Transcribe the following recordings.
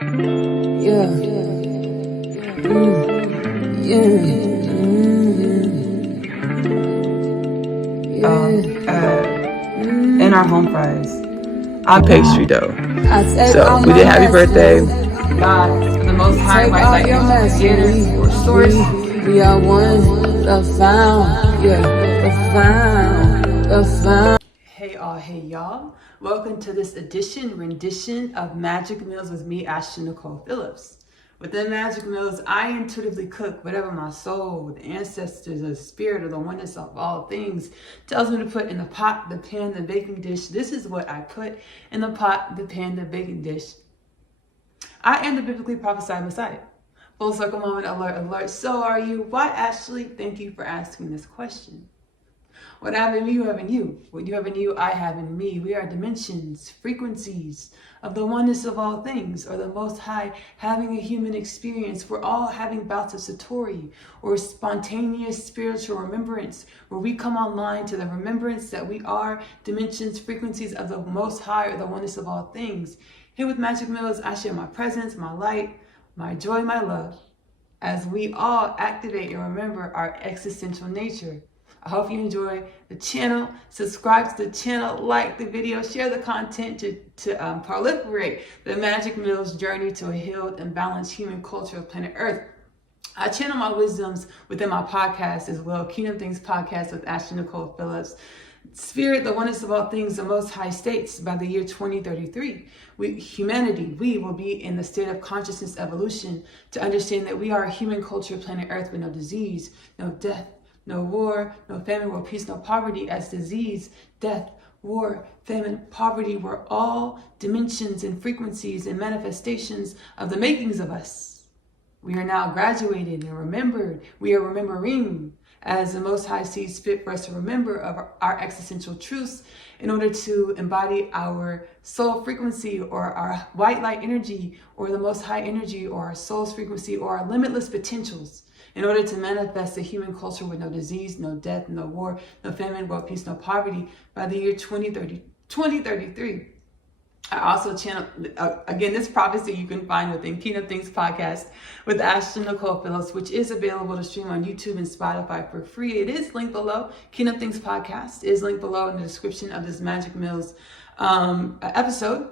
Yeah. In our home fries on pastry dough. So we did happy birthday. God, the Most High, right, like creator or source. We are one, the found, the found. Hey y'all. Welcome to this rendition of Magic Meals with me, Nicole Phillips. Within Magic Meals, I intuitively cook whatever my soul, the ancestors, the spirit, or the oneness of all things tells me to put in the pot, the pan, the baking dish. This is what I put in the pot, the pan, the baking dish. I am the biblically prophesied Messiah. Full circle moment, alert. So are you. Why, Ashley? Thank you for asking this question. What I have in me, you have in you. What you have in you, I have in me. We are dimensions, frequencies of the oneness of all things, or the Most High having a human experience. We're all having bouts of satori, or spontaneous spiritual remembrance, where we come online to the remembrance that we are dimensions, frequencies of the Most High, or the oneness of all things. Here with Magic Meals, I share my presence, my light, my joy, my love, as we all activate and remember our existential nature. I hope you enjoy the channel. Subscribe to the channel, like the video, share the content to proliferate the Magic Meals journey to a healed and balanced human culture of planet Earth. I channel my wisdoms within my podcast as well, Kingdom Things Podcast with Nicole Phillips. Spirit, the oneness of all things, the Most High states by the year 2033, we will be in the state of consciousness evolution to understand that we are a human culture of planet Earth with no disease, no death, no war, no famine, world peace, no poverty, as disease, death, war, famine, poverty were all dimensions and frequencies and manifestations of the makings of us. We are now graduated and remembered. We are remembering as the Most High sees fit for us to remember of our existential truths in order to embody our soul frequency or our white light energy or the Most High energy or our soul's frequency or our limitless potentials, in order to manifest a human culture with no disease, no death, no war, no famine, world peace, no poverty by the year 2033. I also channel, again, this prophecy you can find within Kingdom Things Podcast with Nicole Phillips, which is available to stream on YouTube and Spotify for free. It is linked below. Kingdom Things Podcast is linked below in the description of this Magic Meals episode.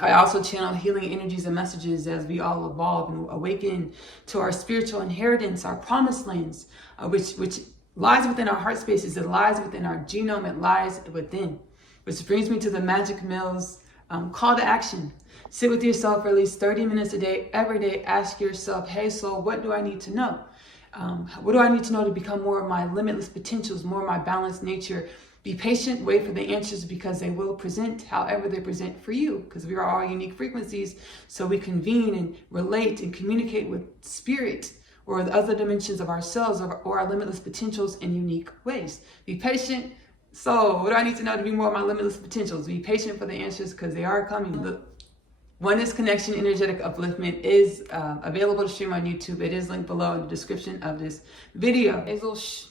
I also channel healing energies and messages as we all evolve and awaken to our spiritual inheritance, our promised lands, which lies within our heart spaces. It lies within our genome. It lies within. Which brings me to the Magic Meals call to action. Sit with yourself for at least 30 minutes a day, every day. Ask yourself, hey, soul, what do I need to know? What do I need to know to become more of my limitless potentials, more of my balanced nature? Be patient, wait for the answers because they will present however they present for you, because we are all unique frequencies. So we convene and relate and communicate with spirit or the other dimensions of ourselves or our limitless potentials in unique ways. Be patient. So what do I need to know to be more of my limitless potentials? Be patient for the answers because they are coming. The Oneness Connection Energetic Upliftment is available to stream on YouTube. It is linked below in the description of this video. Hazel's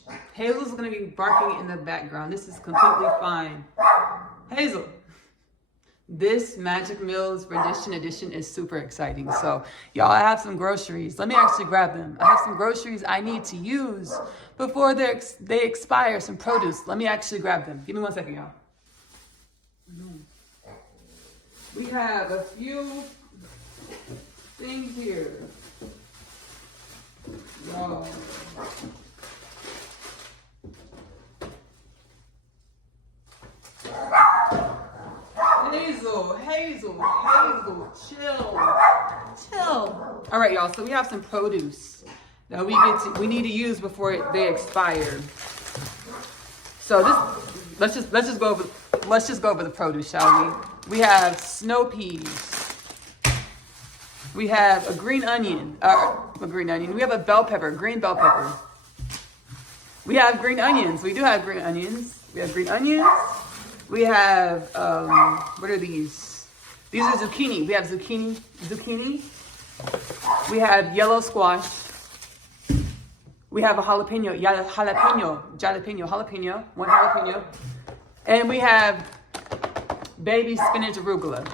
going to be barking in the background. This is completely fine. Hazel. This Magic Meals rendition edition is super exciting. So y'all, I have some groceries. Let me actually grab them. I have some groceries I need to use before they expire, some produce. Let me actually grab them. Give me 1 second, y'all. We have a few things here. Y'all. Hazel, chill. All right, y'all. So we have some produce that we need to use before they expire. So let's just go over the produce, shall we? We have snow peas. We have a green onion. We have a bell pepper, green bell pepper. We have green onions. We do have green onions. We have green onions. We have, what are these? These are zucchini. We have zucchini. We have yellow squash. We have a jalapeno. One jalapeno. And we have baby spinach arugula.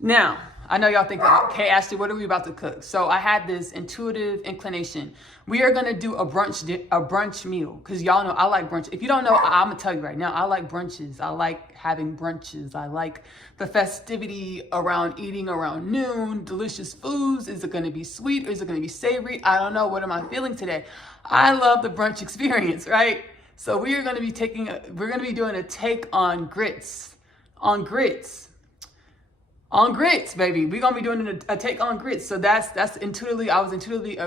Now, I know y'all think, okay, Ashley, what are we about to cook? So I had this intuitive inclination. We are gonna do a brunch meal, because y'all know I like brunch. If you don't know, I'm gonna tell you right now, I like brunches. I like having brunches. I like the festivity around eating around noon, delicious foods. Is it gonna be sweet or is it gonna be savory? I don't know. What am I feeling today? I love the brunch experience, right? So we are gonna be doing a take on grits. On grits, baby. We're gonna be doing a take on grits. So that's intuitively, I was intuitively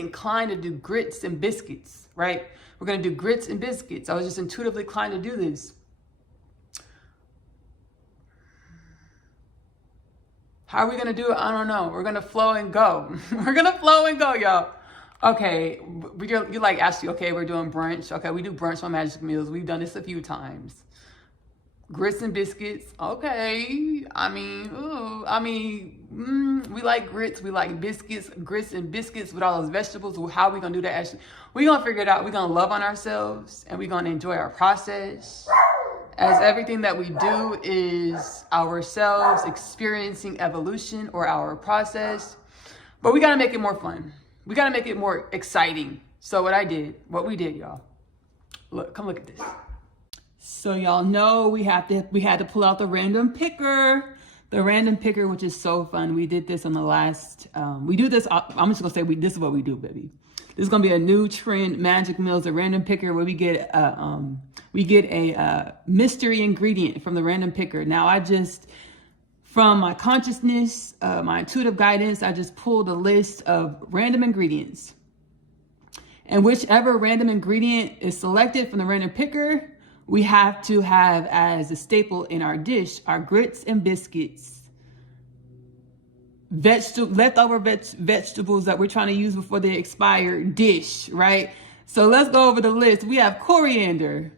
inclined to do grits and biscuits, right? We're gonna do grits and biscuits. I was just intuitively inclined to do this. How are we gonna do it? I don't know. We're gonna flow and go. We're gonna flow and go, y'all. Okay, you like Ashley, okay, we're doing brunch. Okay, we do brunch on Magic Meals. We've done this a few times. Grits and biscuits, okay. We like grits, we like biscuits, grits and biscuits with all those vegetables. How are we gonna do that, Ashley? We're gonna figure it out. We're gonna love on ourselves and we're gonna enjoy our process. As everything that we do is ourselves experiencing evolution or our process. But we gotta make it more fun. We gotta make it more exciting. So what we did, y'all. Look, come look at this. So y'all know we had to pull out the random picker. The random picker, which is so fun. We did this on the last, we do this, I'm just gonna say this is what we do, baby. This is gonna be a new trend, Magic Meals, a random picker where we get a mystery ingredient from the random picker. Now from my consciousness, my intuitive guidance, I just pulled a list of random ingredients. And whichever random ingredient is selected from the random picker, we have to have as a staple in our dish, our grits and biscuits, leftover vegetables that we're trying to use before they expire dish, right? So let's go over the list. We have coriander,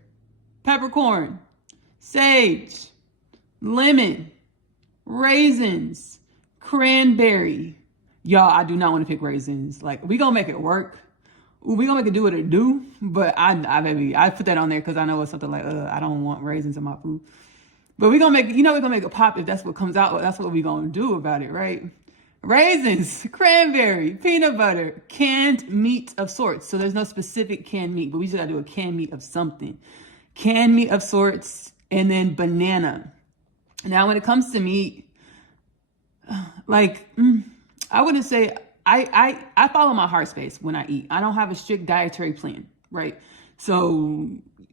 peppercorn, sage, lemon, raisins, cranberry. Y'all, I do not want to pick raisins. Like, we gonna make it work. We gonna make it do what it do, but I put that on there because I know it's something like, I don't want raisins in my food. But we're gonna make it pop if that's what comes out. That's what we gonna do about it, right? Raisins, cranberry, peanut butter, canned meat of sorts. So there's no specific canned meat, but we just gotta do a canned meat of something. Canned meat of sorts, and then banana. Now, when it comes to meat, I wouldn't say, I follow my heart space when I eat. I don't have a strict dietary plan, right? So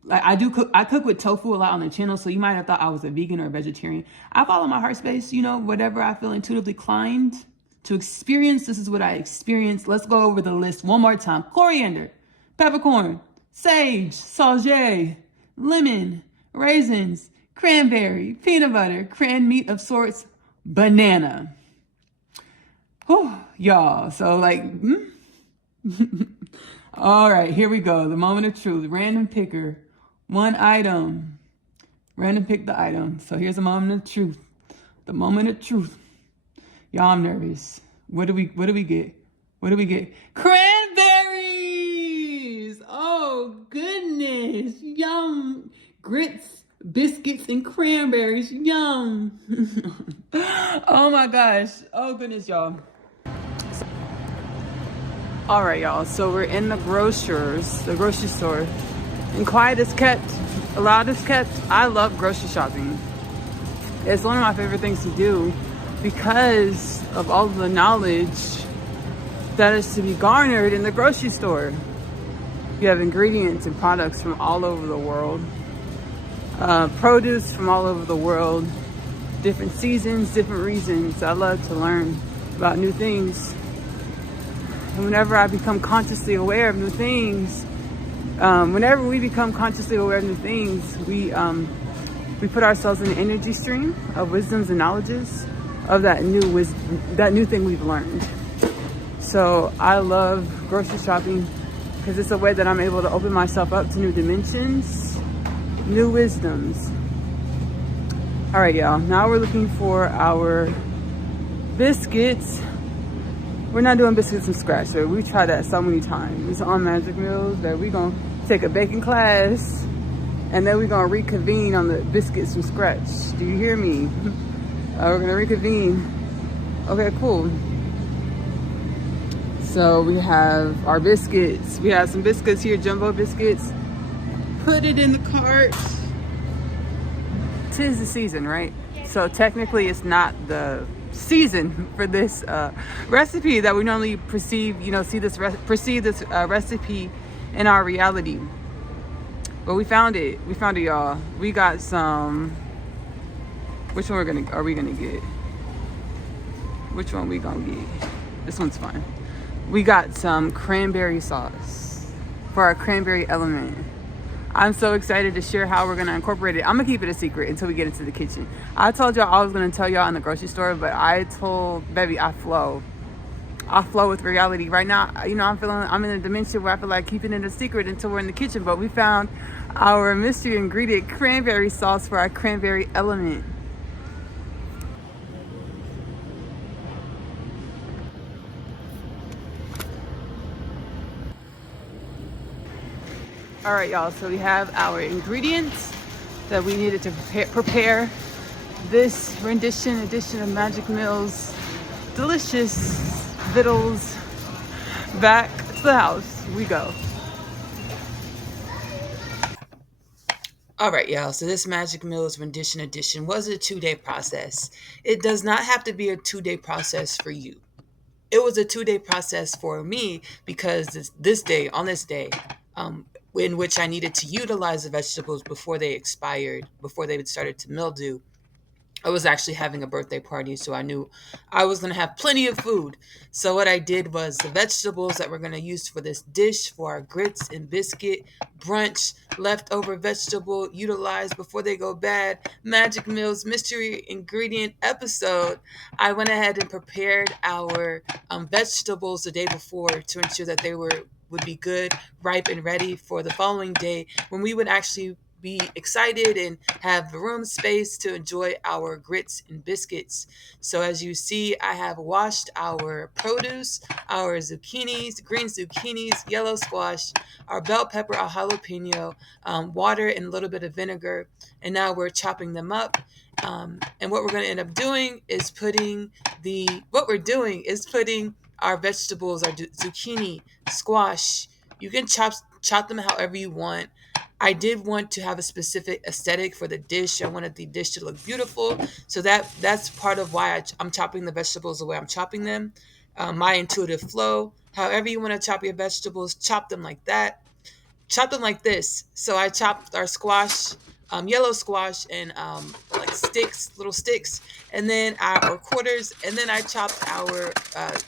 I cook with tofu a lot on the channel. So you might have thought I was a vegan or a vegetarian. I follow my heart space, whatever I feel intuitively inclined to experience. This is what I experience. Let's go over the list one more time. Coriander, peppercorn, sage, sage, lemon, raisins, cranberry, peanut butter, canned meat of sorts, banana. Whew, y'all, so all right, here we go. The moment of truth, random picker, one item, random pick the item. So here's the moment of truth, the moment of truth. Y'all, I'm nervous. What do we get? What do we get? Cranberries! Oh, goodness, yum. Grits, biscuits, and cranberries, yum. Oh my gosh, oh goodness, y'all. All right, y'all, so we're in the grocery store, and quiet is kept, loud is kept. I love grocery shopping. It's one of my favorite things to do because of all of the knowledge that is to be garnered in the grocery store. You have ingredients and products from all over the world, produce from all over the world, different seasons, different reasons. I love to learn about new things. And whenever I become consciously aware of new things, whenever we become consciously aware of new things, we put ourselves in an energy stream of wisdoms and knowledges of that new thing we've learned. So I love grocery shopping because it's a way that I'm able to open myself up to new dimensions, new wisdoms. All right, y'all. Now we're looking for our biscuits. We're not doing biscuits from scratch. So we tried that so many times. It's on Magic Meals that we're gonna take a baking class and then we're gonna reconvene on the biscuits from scratch. Do you hear me? We're gonna reconvene. Okay, cool. So we have our biscuits. We have some biscuits here, jumbo biscuits. Put it in the cart. 'Tis the season, right? So technically it's not the season for this recipe that we normally perceive, perceive this recipe in our reality. But we found it, y'all. We got some, which one are we gonna get? Which one we gonna get? This one's fine. We got some cranberry sauce for our cranberry element. I'm so excited to share how we're gonna incorporate it. I'm gonna keep it a secret until we get into the kitchen. I told y'all I was gonna tell y'all in the grocery store, but I told baby I flow with reality. Right now, I'm in a dimension where I feel like keeping it a secret until we're in the kitchen. But we found our mystery ingredient, cranberry sauce for our cranberry element. All right, y'all, so we have our ingredients that we needed to prepare this edition of Magic Mills delicious victuals. Back to the house we go. All right, y'all, so this Magic Mills rendition edition was a 2-day process. It does not have to be a 2-day process for you. It was a 2-day process for me because this day, in which I needed to utilize the vegetables before they expired, before they started to mildew, I was actually having a birthday party, so I knew I was going to have plenty of food. So what I did was the vegetables that we're going to use for this dish, for our grits and biscuit brunch, leftover vegetable utilized before they go bad, Magic Mills mystery ingredient episode, I went ahead and prepared our vegetables the day before to ensure that they would be good, ripe, and ready for the following day when we would actually be excited and have the room space to enjoy our grits and biscuits. So as you see, I have washed our produce, our zucchinis, green zucchinis, yellow squash, our bell pepper, our jalapeno, water and a little bit of vinegar. And now we're chopping them up. And what we're going to end up doing is putting our vegetables, our zucchini, squash. You can chop them however you want. I did want to have a specific aesthetic for the dish. I wanted the dish to look beautiful. So that's part of why I'm chopping the vegetables the way I'm chopping them. My intuitive flow. However you want to chop your vegetables, chop them like that. Chop them like this. So I chopped our squash, yellow squash, and like little sticks, and then our quarters, and then I chopped our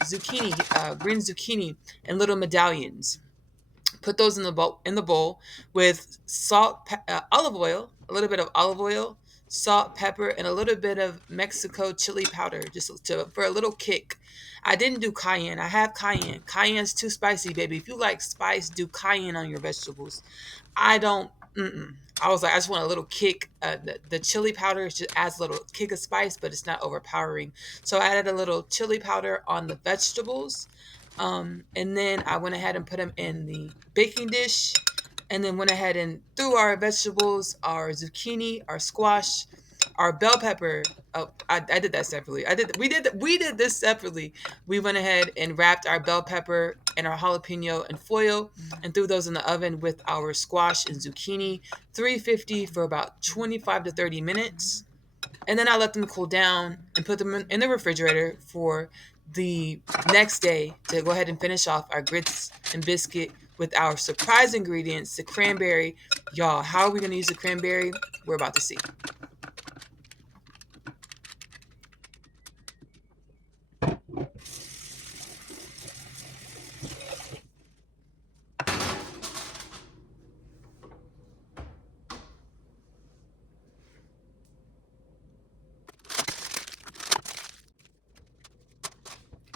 zucchini, green zucchini, in little medallions. Put those in the bowl with salt, olive oil, a little bit of olive oil, salt, pepper, and a little bit of Mexico chili powder, for a little kick. I didn't do cayenne. I have cayenne. Cayenne's too spicy, baby. If you like spice, do cayenne on your vegetables. I don't. I was like, I just want a little kick. The chili powder just adds a little kick of spice, but it's not overpowering. So I added a little chili powder on the vegetables. And then I went ahead and put them in the baking dish, and then went ahead and threw our vegetables, our zucchini, our squash, our bell pepper. Oh, I did that separately. We did this separately. We went ahead and wrapped our bell pepper and our jalapeno in foil and threw those in the oven with our squash and zucchini, 350 for about 25 to 30 minutes. And then I let them cool down and put them in the refrigerator for the next day to go ahead and finish off our grits and biscuit with our surprise ingredients, the cranberry. Y'all, how are we going to use the cranberry? We're about to see.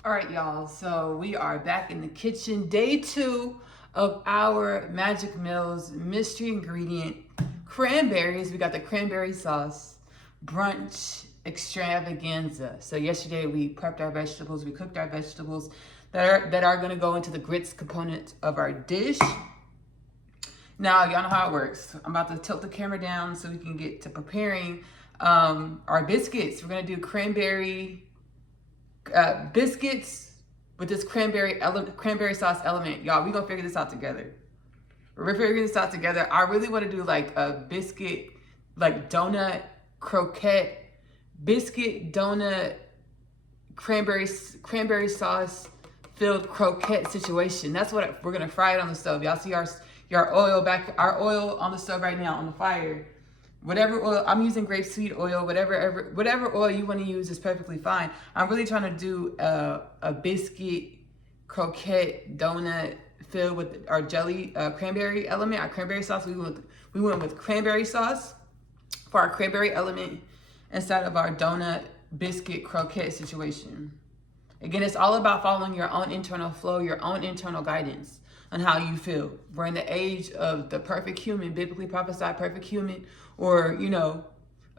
All right, y'all, so we are back in the kitchen. Day 2 of our Magic Mills mystery ingredient, cranberries. We got the cranberry sauce brunch extravaganza. So yesterday we prepped our vegetables, we cooked our vegetables that are gonna go into the grits component of our dish. Now, y'all know how it works. I'm about to tilt the camera down so we can get to preparing Our biscuits, we're gonna do cranberry biscuits with this cranberry sauce element. Y'all, we gonna figure this out together. We're figuring this out together. I really want to do like a biscuit, like donut croquette, biscuit donut cranberry sauce filled croquette situation. That's what we're gonna fry it on the stove. Y'all see our oil on the stove right now on the fire. Whatever oil, I'm using grapeseed oil, whatever oil you want to use is perfectly fine. I'm really trying to do a biscuit croquette donut filled with our jelly cranberry element, our cranberry sauce. We went with cranberry sauce for our cranberry element instead of our donut biscuit croquette situation. Again, it's all about following your own internal flow, your own internal guidance on how you feel. We're in the age of the perfect human, biblically prophesied perfect human, or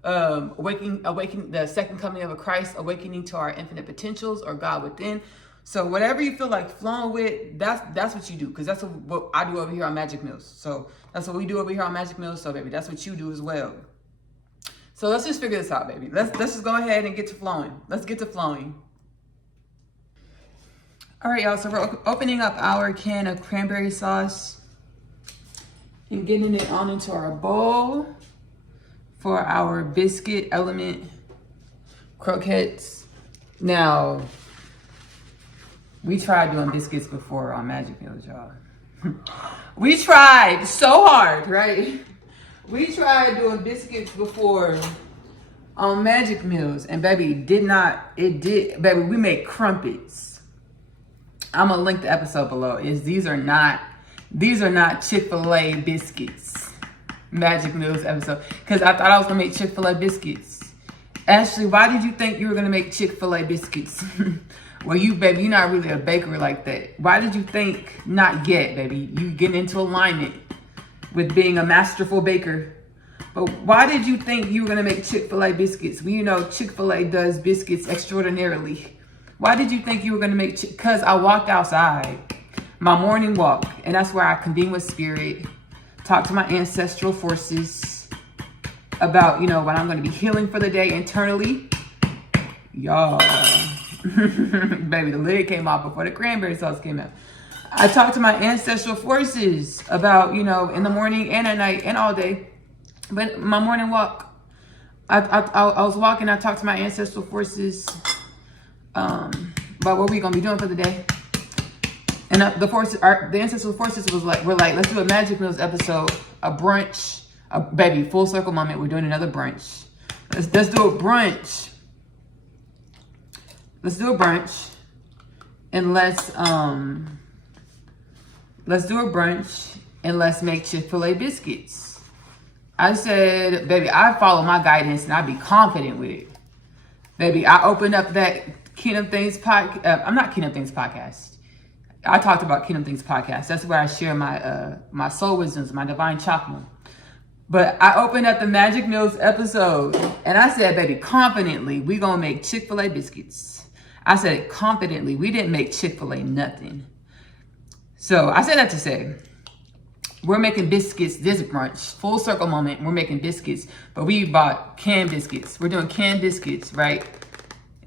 awakening the second coming of a Christ, awakening to our infinite potentials or God within. So whatever you feel like flowing with, that's what you do, because that's what I do over here on Magic Mills. So that's what we do over here on Magic Mills. So baby, that's what you do as well. So let's just figure this out, baby. Let's just go ahead and get to flowing. Let's get to flowing. All right, y'all. So we're opening up our can of cranberry sauce and getting it on into our bowl for our biscuit element croquettes. Now, we tried doing biscuits before on Magic Mills, y'all. We tried so hard, right? We tried doing biscuits before on Magic Mills, and baby, baby, we made crumpets. I'm gonna link the episode below. These are not Chick-fil-A biscuits. Magic Mills episode, because I thought I was gonna make Chick-fil-A biscuits. Ashley, why did you think you were gonna make Chick-fil-A biscuits? Well, baby, you're not really a baker like that. Why did you think not yet, baby? You getting into alignment with being a masterful baker. But why did you think you were gonna make Chick-fil-A biscuits? Well, you know Chick-fil-A does biscuits extraordinarily. Why did you think you were gonna make? Because I walked outside, my morning walk, and that's where I convene with spirit, talk to my ancestral forces about, what I'm gonna be healing for the day internally. Y'all. Baby, the lid came off before the cranberry sauce came out. I talked to my ancestral forces about, in the morning and at night and all day. But my morning walk, I was walking, I talked to my ancestral forces about what we're going to be doing for the day. And the ancestral forces we're like, let's do a Magic Mills episode, a brunch, baby, full circle moment. We're doing another brunch. Let's do a brunch. Let's do a brunch, and let's do a brunch, and let's make Chick-fil-A biscuits. I said, baby, I follow my guidance, and I be confident with it. Baby, I opened up that Kingdom Things podcast. I'm not Kingdom Things podcast. I talked about Kingdom Things podcast. That's where I share my soul wisdoms, my divine chakra. But I opened up the Magic Mills episode, and I said, baby, confidently, we gonna make Chick-fil-A biscuits. I said it confidently. We didn't make Chick-fil-A nothing. So I said that to say, we're making biscuits this brunch. Full circle moment. We're making biscuits. But we bought canned biscuits. We're doing canned biscuits, right?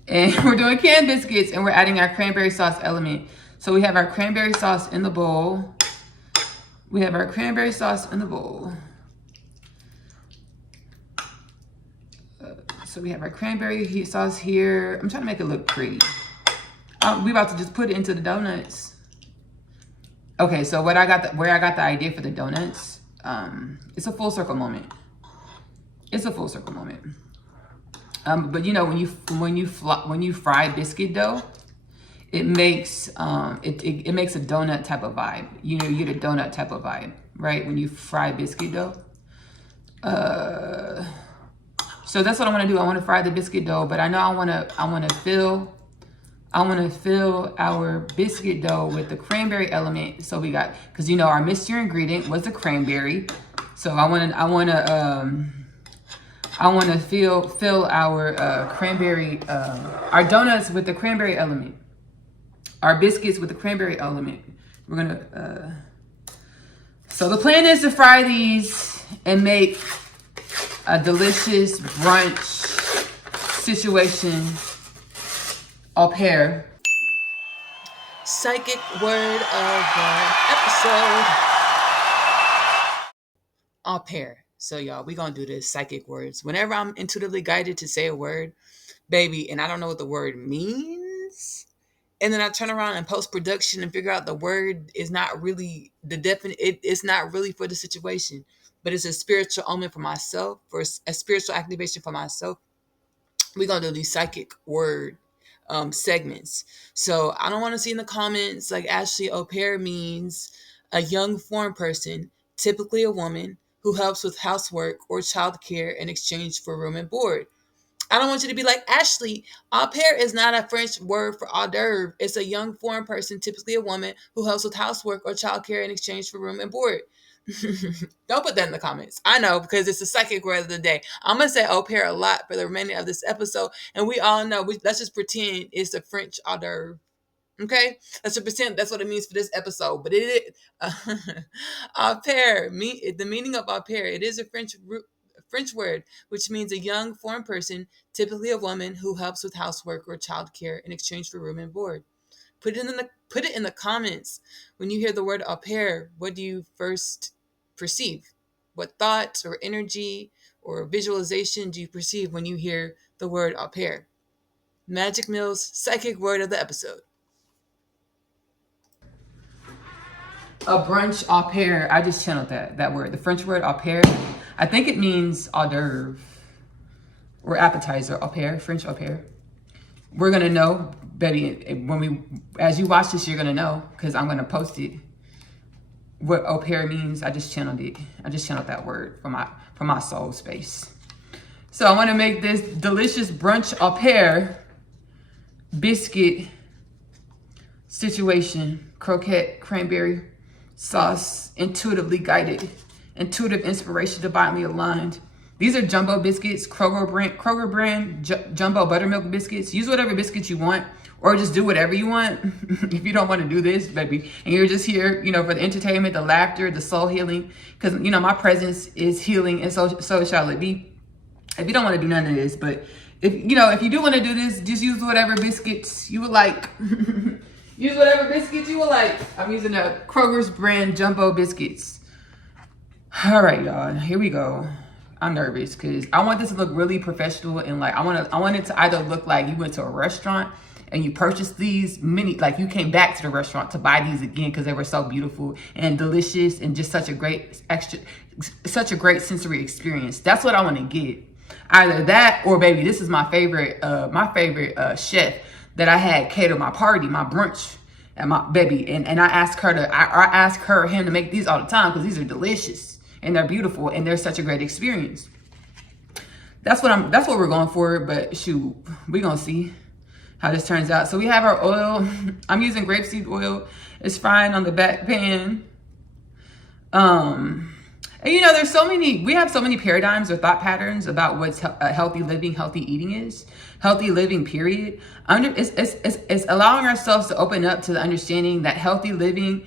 And we're doing canned biscuits, and we're adding our cranberry sauce element. So we have our cranberry sauce in the bowl. We have our cranberry sauce in the bowl. So we have our cranberry sauce here. I'm trying to make it look pretty. We about to just put it into the donuts. Okay, so where I got the idea for the donuts, it's a full circle moment. It's a full circle moment. But when you fry biscuit dough, it makes it makes a donut type of vibe. You get a donut type of vibe, right? When you fry biscuit dough. So that's what I want to do. I want to fry the biscuit dough, but I know I want to fill our biscuit dough with the cranberry element. So we got, because our mystery ingredient was the cranberry. So I want to fill our cranberry, our donuts with the cranberry element, our biscuits with the cranberry element. We're gonna. So the plan is to fry these and make a delicious brunch situation, AuPair. Psychic word of the episode, AuPair. So y'all, we gonna do this psychic words. Whenever I'm intuitively guided to say a word, baby, and I don't know what the word means, and then I turn around and post-production and figure out the word is not really the definite, it's not really for the situation, but it's a spiritual omen for myself, for a spiritual activation for myself. We're going to do these psychic word segments. So I don't want to see in the comments like Ashley, au pair means a young foreign person, typically a woman, who helps with housework or childcare in exchange for room and board. I don't want you to be like, Ashley, au pair is not a French word for hors d'oeuvre. It's a young foreign person, typically a woman, who helps with housework or childcare in exchange for room and board. Don't put that in the comments. I know, because it's the psychic word of the day. I'm going to say au pair a lot for the remainder of this episode. And we all know, let's just pretend it's the French hors d'oeuvre. Okay? Let's just pretend that's what it means for this episode. But it is au pair, the meaning of au pair, it is a French word, which means a young foreign person, typically a woman, who helps with housework or childcare in exchange for room and board. Put it in the comments. When you hear the word au pair, what do you first perceive? What thoughts or energy or visualization do you perceive when you hear the word au pair? Magic Mill's psychic word of the episode. A brunch au pair. I just channeled that word. The French word au pair. I think it means hors d'oeuvre or appetizer. Au pair, French au pair. We're gonna know, baby, as you watch this, you're gonna know, because I'm gonna post it. What au pair means. I just channeled it. I just channeled that word from my soul space. So I want to make this delicious brunch au pair biscuit situation. Croquette, cranberry sauce, intuitively guided, intuitive inspiration, divinely aligned. These are jumbo biscuits, Kroger brand jumbo buttermilk biscuits. Use whatever biscuits you want, or just do whatever you want. If you don't want to do this, baby, and you're just here, for the entertainment, the laughter, the soul healing, because, my presence is healing, and so shall it be. If you don't want to do none of this, but if you do want to do this, just use whatever biscuits you would like. Use whatever biscuits you would like. I'm using the Kroger's brand jumbo biscuits. All right, y'all, here we go. I'm nervous because I want this to look really professional, and I want it to either look like you went to a restaurant and you purchased these you came back to the restaurant to buy these again because they were so beautiful and delicious and just such a great sensory experience. That's what I want to get. Either that or, baby, this is my favorite chef that I had cater my party, my brunch, and my baby, and I asked him to make these all the time because these are delicious. And they're beautiful, and they're such a great experience. That's what we're going for. But shoot, we're gonna see how this turns out. So we have our oil. I'm using grapeseed oil. It's frying on the back pan. And we have so many paradigms or thought patterns about what's healthy living, healthy eating is. Healthy living, period. It's allowing ourselves to open up to the understanding that healthy living,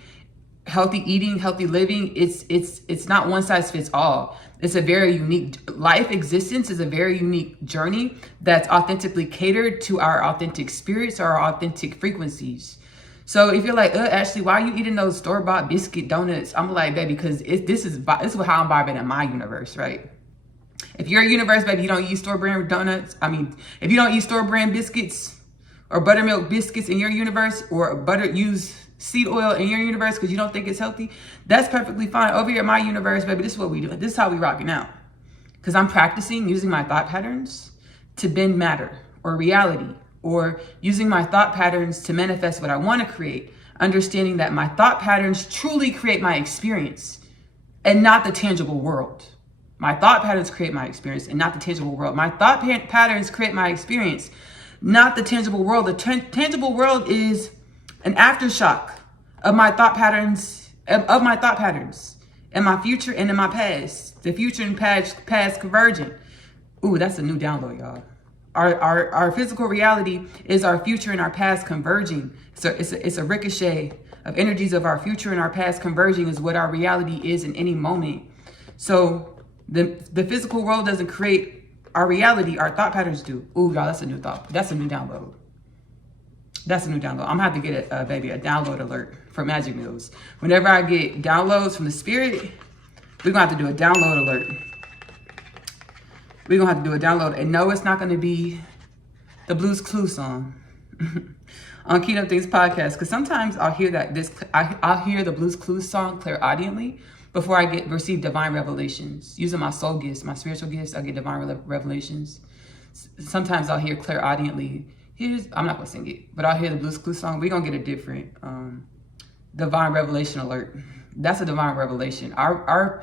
healthy eating, healthy living, it's not one size fits all. It's a very unique life. Existence is a very unique journey that's authentically catered to our authentic spirits or our authentic frequencies. So if you're like, Ashley, why are you eating those store-bought biscuit donuts? I'm like, baby, because this is how I'm vibing in my universe, right? If you're a universe, baby, you don't eat store-brand donuts. If you don't eat store-brand biscuits or buttermilk biscuits in your universe, or use seed oil in your universe because you don't think it's healthy, that's perfectly fine. Over here in my universe, baby, this is what we do. This is how we rocking out. Because I'm practicing using my thought patterns to bend matter or reality, or using my thought patterns to manifest what I want to create, understanding that my thought patterns truly create my experience and not the tangible world. My thought patterns create my experience and not the tangible world. My thought patterns create my experience, not the tangible world. The tangible world is an aftershock of my thought patterns, in my future and in my past. The future and past converging. Ooh, that's a new download, y'all. Our physical reality is our future and our past converging. So it's a ricochet of energies of our future and our past converging is what our reality is in any moment. So The physical world doesn't create our reality. Our thought patterns do. Ooh, y'all, that's a new thought. That's a new download. That's a new download. I'm gonna have to get a download alert for Magic Meals. Whenever I get downloads from the spirit, we're gonna have to do a download alert. We're gonna have to do a download. And no, it's not gonna be the Blues Clues song on Kingdom Things podcast. Because sometimes I'll hear I'll hear the Blues Clues song clairaudiently before I receive divine revelations. Using my soul gifts, my spiritual gifts, I get divine revelations. Sometimes I'll hear clairaudiently. I'm not gonna sing it, but I'll hear the Blues Clues song. We're gonna get a different divine revelation alert. That's a divine revelation. Our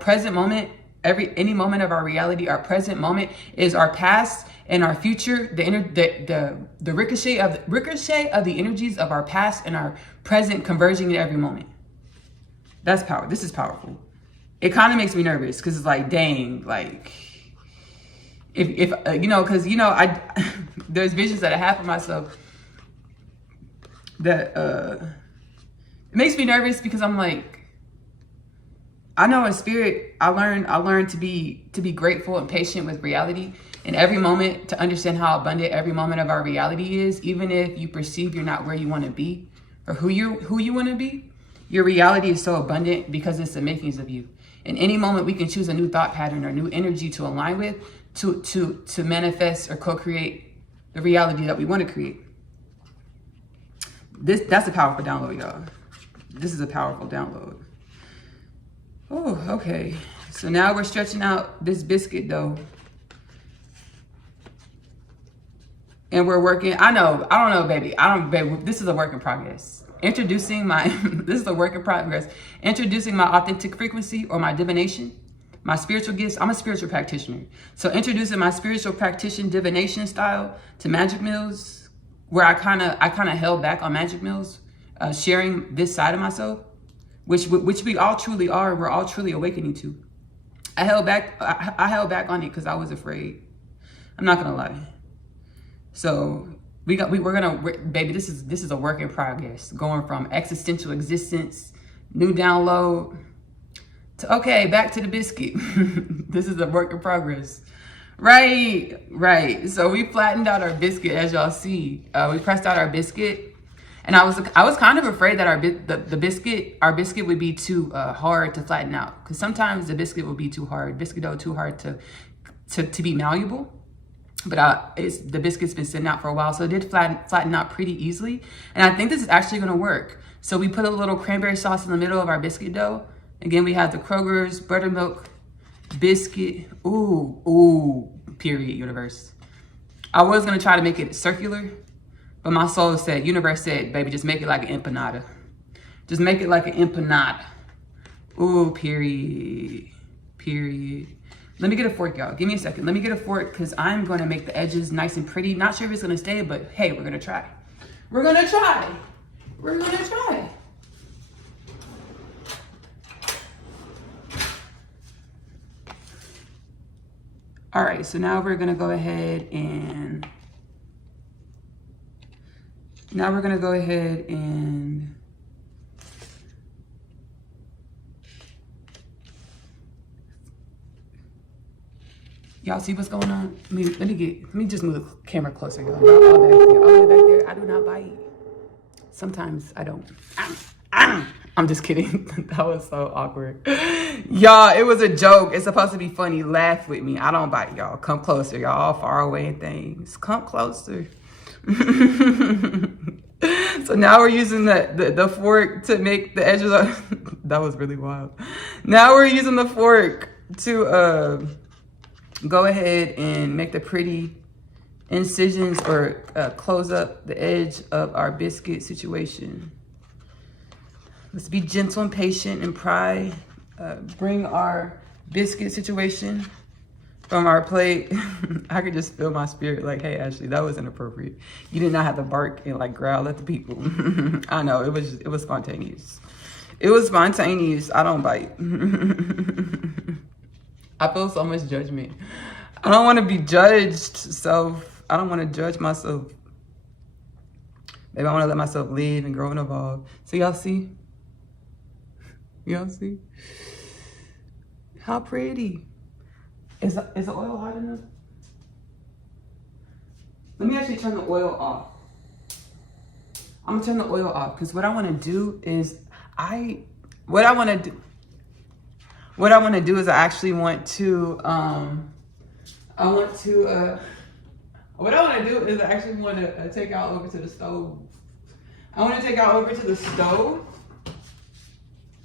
present moment, any moment of our reality, our present moment is our past and our future. The ricochet of the energies of our past and our present converging in every moment. That's power. This is powerful. It kind of makes me nervous because it's like, dang, like if because I there's visions that I have for myself that it makes me nervous because I'm like, I know in spirit I learned to be grateful and patient with reality in every moment, to understand how abundant every moment of our reality is. Even if you perceive you're not where you want to be or who you want to be, your reality is so abundant because it's the makings of you. In any moment we can choose a new thought pattern or new energy to align with, to manifest or co-create the reality that we want to create. That's a powerful download, y'all. This is a powerful download. Oh, okay. So now we're stretching out this biscuit dough. And we're working, I don't know, baby. This is a work in progress. This is a work in progress. Introducing my authentic frequency or my divination, my spiritual gifts. I'm a spiritual practitioner. So introducing my spiritual practitioner divination style to Magic Meals, where I kind of held back on Magic Meals, sharing this side of myself, which we all truly are, and we're all truly awakening to. I held back on it because I was afraid. I'm not gonna lie. So baby, this is a work in progress, going from existential existence, new download, to okay, back to the biscuit. This is a work in progress. Right. So we flattened out our biscuit, as y'all see. We pressed out our biscuit, and I was kind of afraid that our biscuit would be too hard to flatten out, because sometimes the biscuit will be too hard, biscuit dough too hard to be malleable. But the biscuit's been sitting out for a while, so it did flatten out pretty easily. And I think this is actually gonna work. So we put a little cranberry sauce in the middle of our biscuit dough. Again, we have the Kroger's buttermilk biscuit. Ooh, period, universe. I was gonna try to make it circular, but my soul said, universe said, baby, just make it like an empanada. Just make it like an empanada. Ooh, period. Let me get a fork, y'all. Give me a second. Let me get a fork, because I'm going to make the edges nice and pretty. Not sure if it's going to stay, but hey, we're going to try. We're going to try. All right, so now we're going to go ahead and... Y'all see what's going on? Let me just move the camera closer, y'all. All the way back there. I do not bite. Sometimes I don't. I'm just kidding. That was so awkward. Y'all, it was a joke. It's supposed to be funny. Laugh with me. I don't bite, y'all. Come closer, y'all. All far away and things. Come closer. So now we're using the fork to make the edges of... That was really wild. Now we're using the fork to... go ahead and make the pretty incisions or close up the edge of our biscuit situation. Let's be gentle and patient and pry. Bring our biscuit situation from our plate. I could just feel my spirit like, hey, Ashley, that was inappropriate. You did not have to bark and like growl at the people. I know, it was spontaneous. It was spontaneous. I don't bite. I feel so much judgment. I don't want to be judged, so I don't want to judge myself. Maybe I want to let myself live and grow and evolve. So y'all see? Y'all see? How pretty. Is the oil hot enough? Let me actually turn the oil off. I'm gonna turn the oil off because what I want to do is I actually want to take out over to the stove. I want to take out over to the stove,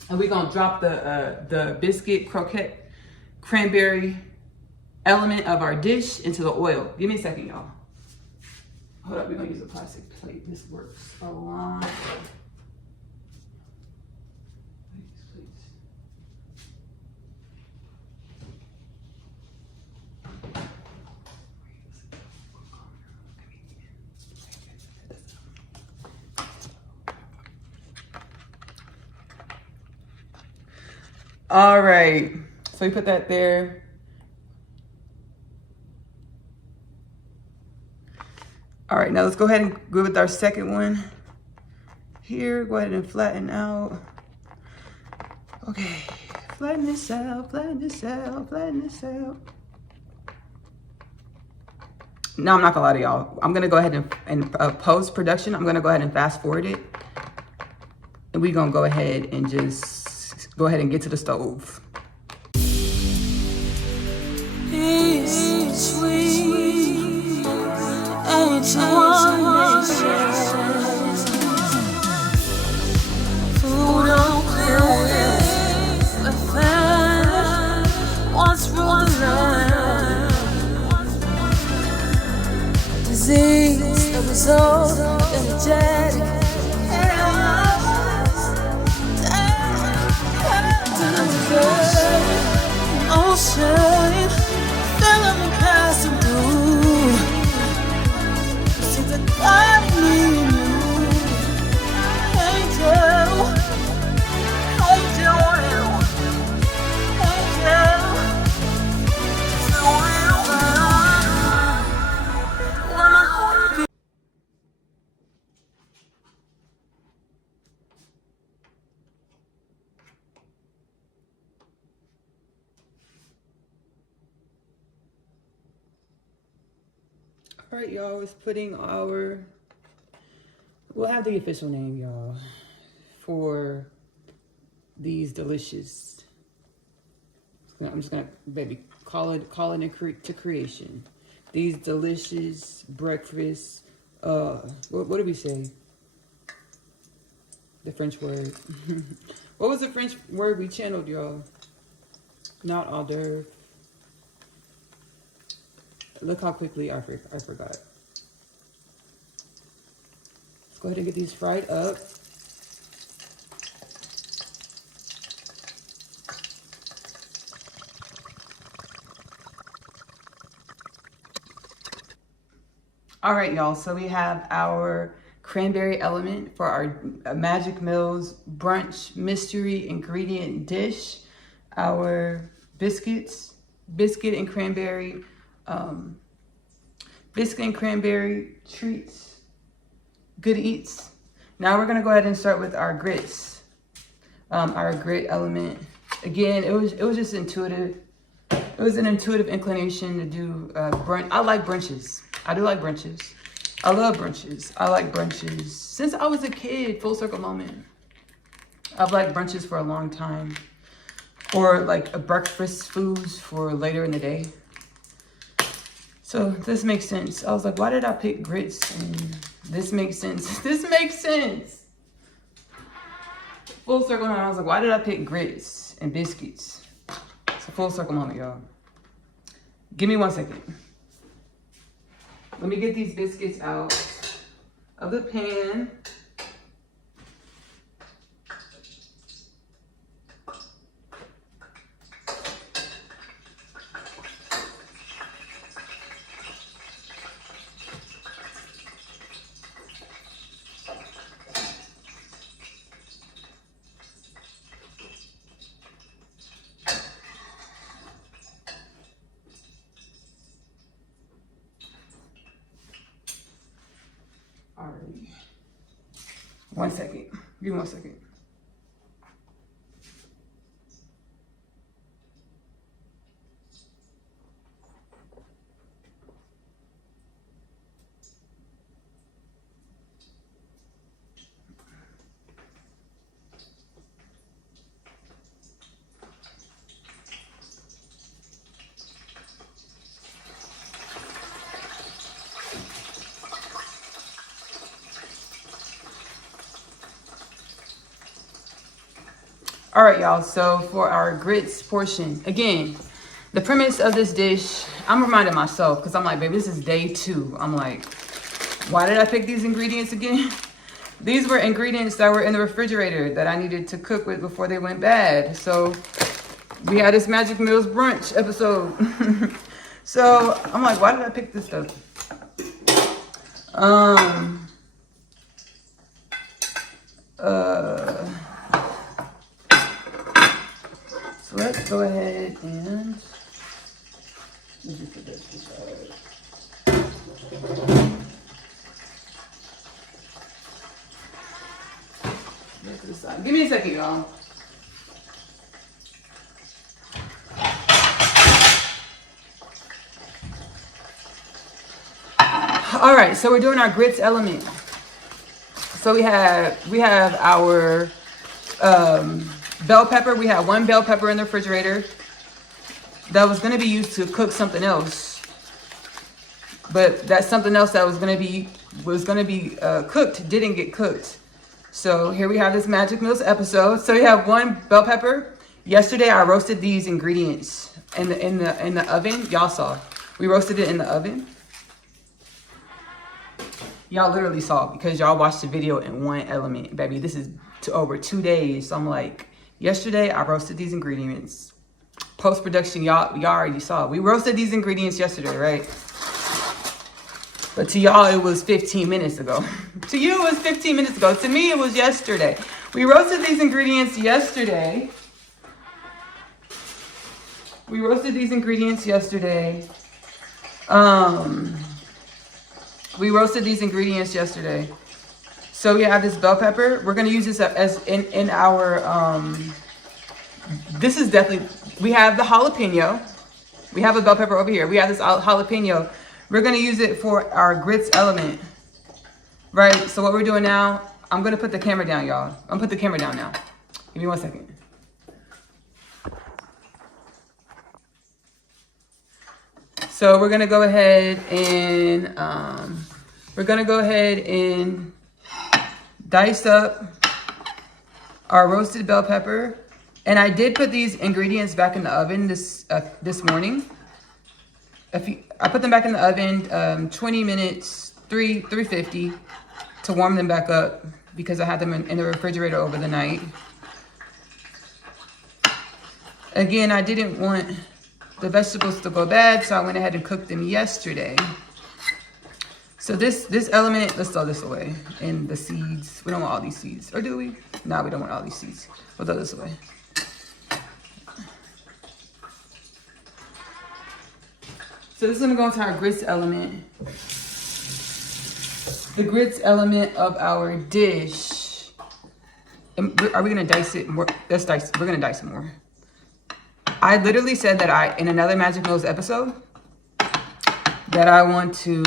and we're gonna drop the biscuit croquette cranberry element of our dish into the oil. Give me a second, y'all. Hold up, we're gonna use a plastic plate. This works a lot. Please. All right, so we put that there. All right, now let's go ahead and go with our second one. Here, go ahead and flatten out. Okay, flatten this out, flatten this out, flatten this out. No, I'm not gonna lie to y'all. I'm gonna go ahead and post-production, I'm gonna go ahead and fast forward it. And we're gonna go ahead and just go ahead and get to the stove. It's sweet, it's one nation. Food on clothes, a fan, what's wrong now? Disease, the result of energetic chaos. Ocean, feeling me passing through. See the God in me and you. Angel, angel, angel. So when my heart beats. All right, y'all, it's putting we'll have the official name, y'all, for these delicious, I'm just gonna, baby, call it to creation. These delicious breakfast, what did we say? The French word. What was the French word we channeled, y'all? Not hors d'oeuvre. Look how quickly I forgot. Let's go ahead and get these fried up. All right, y'all, so we have our cranberry element for our Magic Mills brunch mystery ingredient dish. Our biscuit and cranberry treats, good eats. Now we're gonna go ahead and start with our grits. Our grit element. Again, it was just intuitive. It was an intuitive inclination to do brunch. I like brunches. I do like brunches. I love brunches. I like brunches since I was a kid. Full circle moment. I've liked brunches for a long time, or like a breakfast foods for later in the day. So this makes sense. I was like, why did I pick grits? And this makes sense. This makes sense. Full circle moment. I was like, why did I pick grits and biscuits? It's a full circle moment, y'all. Give me 1 second. Let me get these biscuits out of the pan. Alrighty. 1 second. Give me 1 second. All right, y'all. So for our grits portion, again, the premise of this dish, I'm reminding myself because I'm like, baby, this is day 2. I'm like, why did I pick these ingredients again? These were ingredients that were in the refrigerator that I needed to cook with before they went bad. So we had this Magic Meals brunch episode. So I'm like, why did I pick this stuff? So let's go ahead and let's just put this aside. Give me a second, y'all. All right, so we're doing our grits element. So we have our bell pepper. We have 1 bell pepper in the refrigerator that was going to be used to cook something else, but that something else that was going to be cooked didn't get cooked. So here we have this Magic Meals episode. So we have 1 bell pepper. Yesterday I roasted these ingredients in the oven. Y'all saw. We roasted it in the oven. Y'all literally saw because y'all watched the video in 1 element, baby. This is over 2 days. So I'm like, yesterday I roasted these ingredients. Post-production, y'all already saw. We roasted these ingredients yesterday, right? But to y'all, it was 15 minutes ago. To you, it was 15 minutes ago. To me, it was yesterday. We roasted these ingredients yesterday. We roasted these ingredients yesterday. So we have this bell pepper. We're gonna use this as in our, this is definitely, we have the jalapeno. We have a bell pepper over here. We have this jalapeno. We're gonna use it for our grits element, right? So what we're doing now, I'm gonna put the camera down, y'all. I'm gonna put the camera down now. Give me 1 second. So we're gonna go ahead and dice up our roasted bell pepper. And I did put these ingredients back in the oven this morning. I put them back in the oven 20 minutes, 350 to warm them back up because I had them in the refrigerator over the night. Again, I didn't want the vegetables to go bad, so I went ahead and cooked them yesterday. So this element, let's throw this away. And the seeds, we don't want all these seeds. Or do we? No, we don't want all these seeds. We'll throw this away. So this is gonna go into our grits element. The grits element of our dish. Are we gonna dice it more? Let's dice, we're gonna dice it more. I literally said that in another Magic Meals episode, that I want to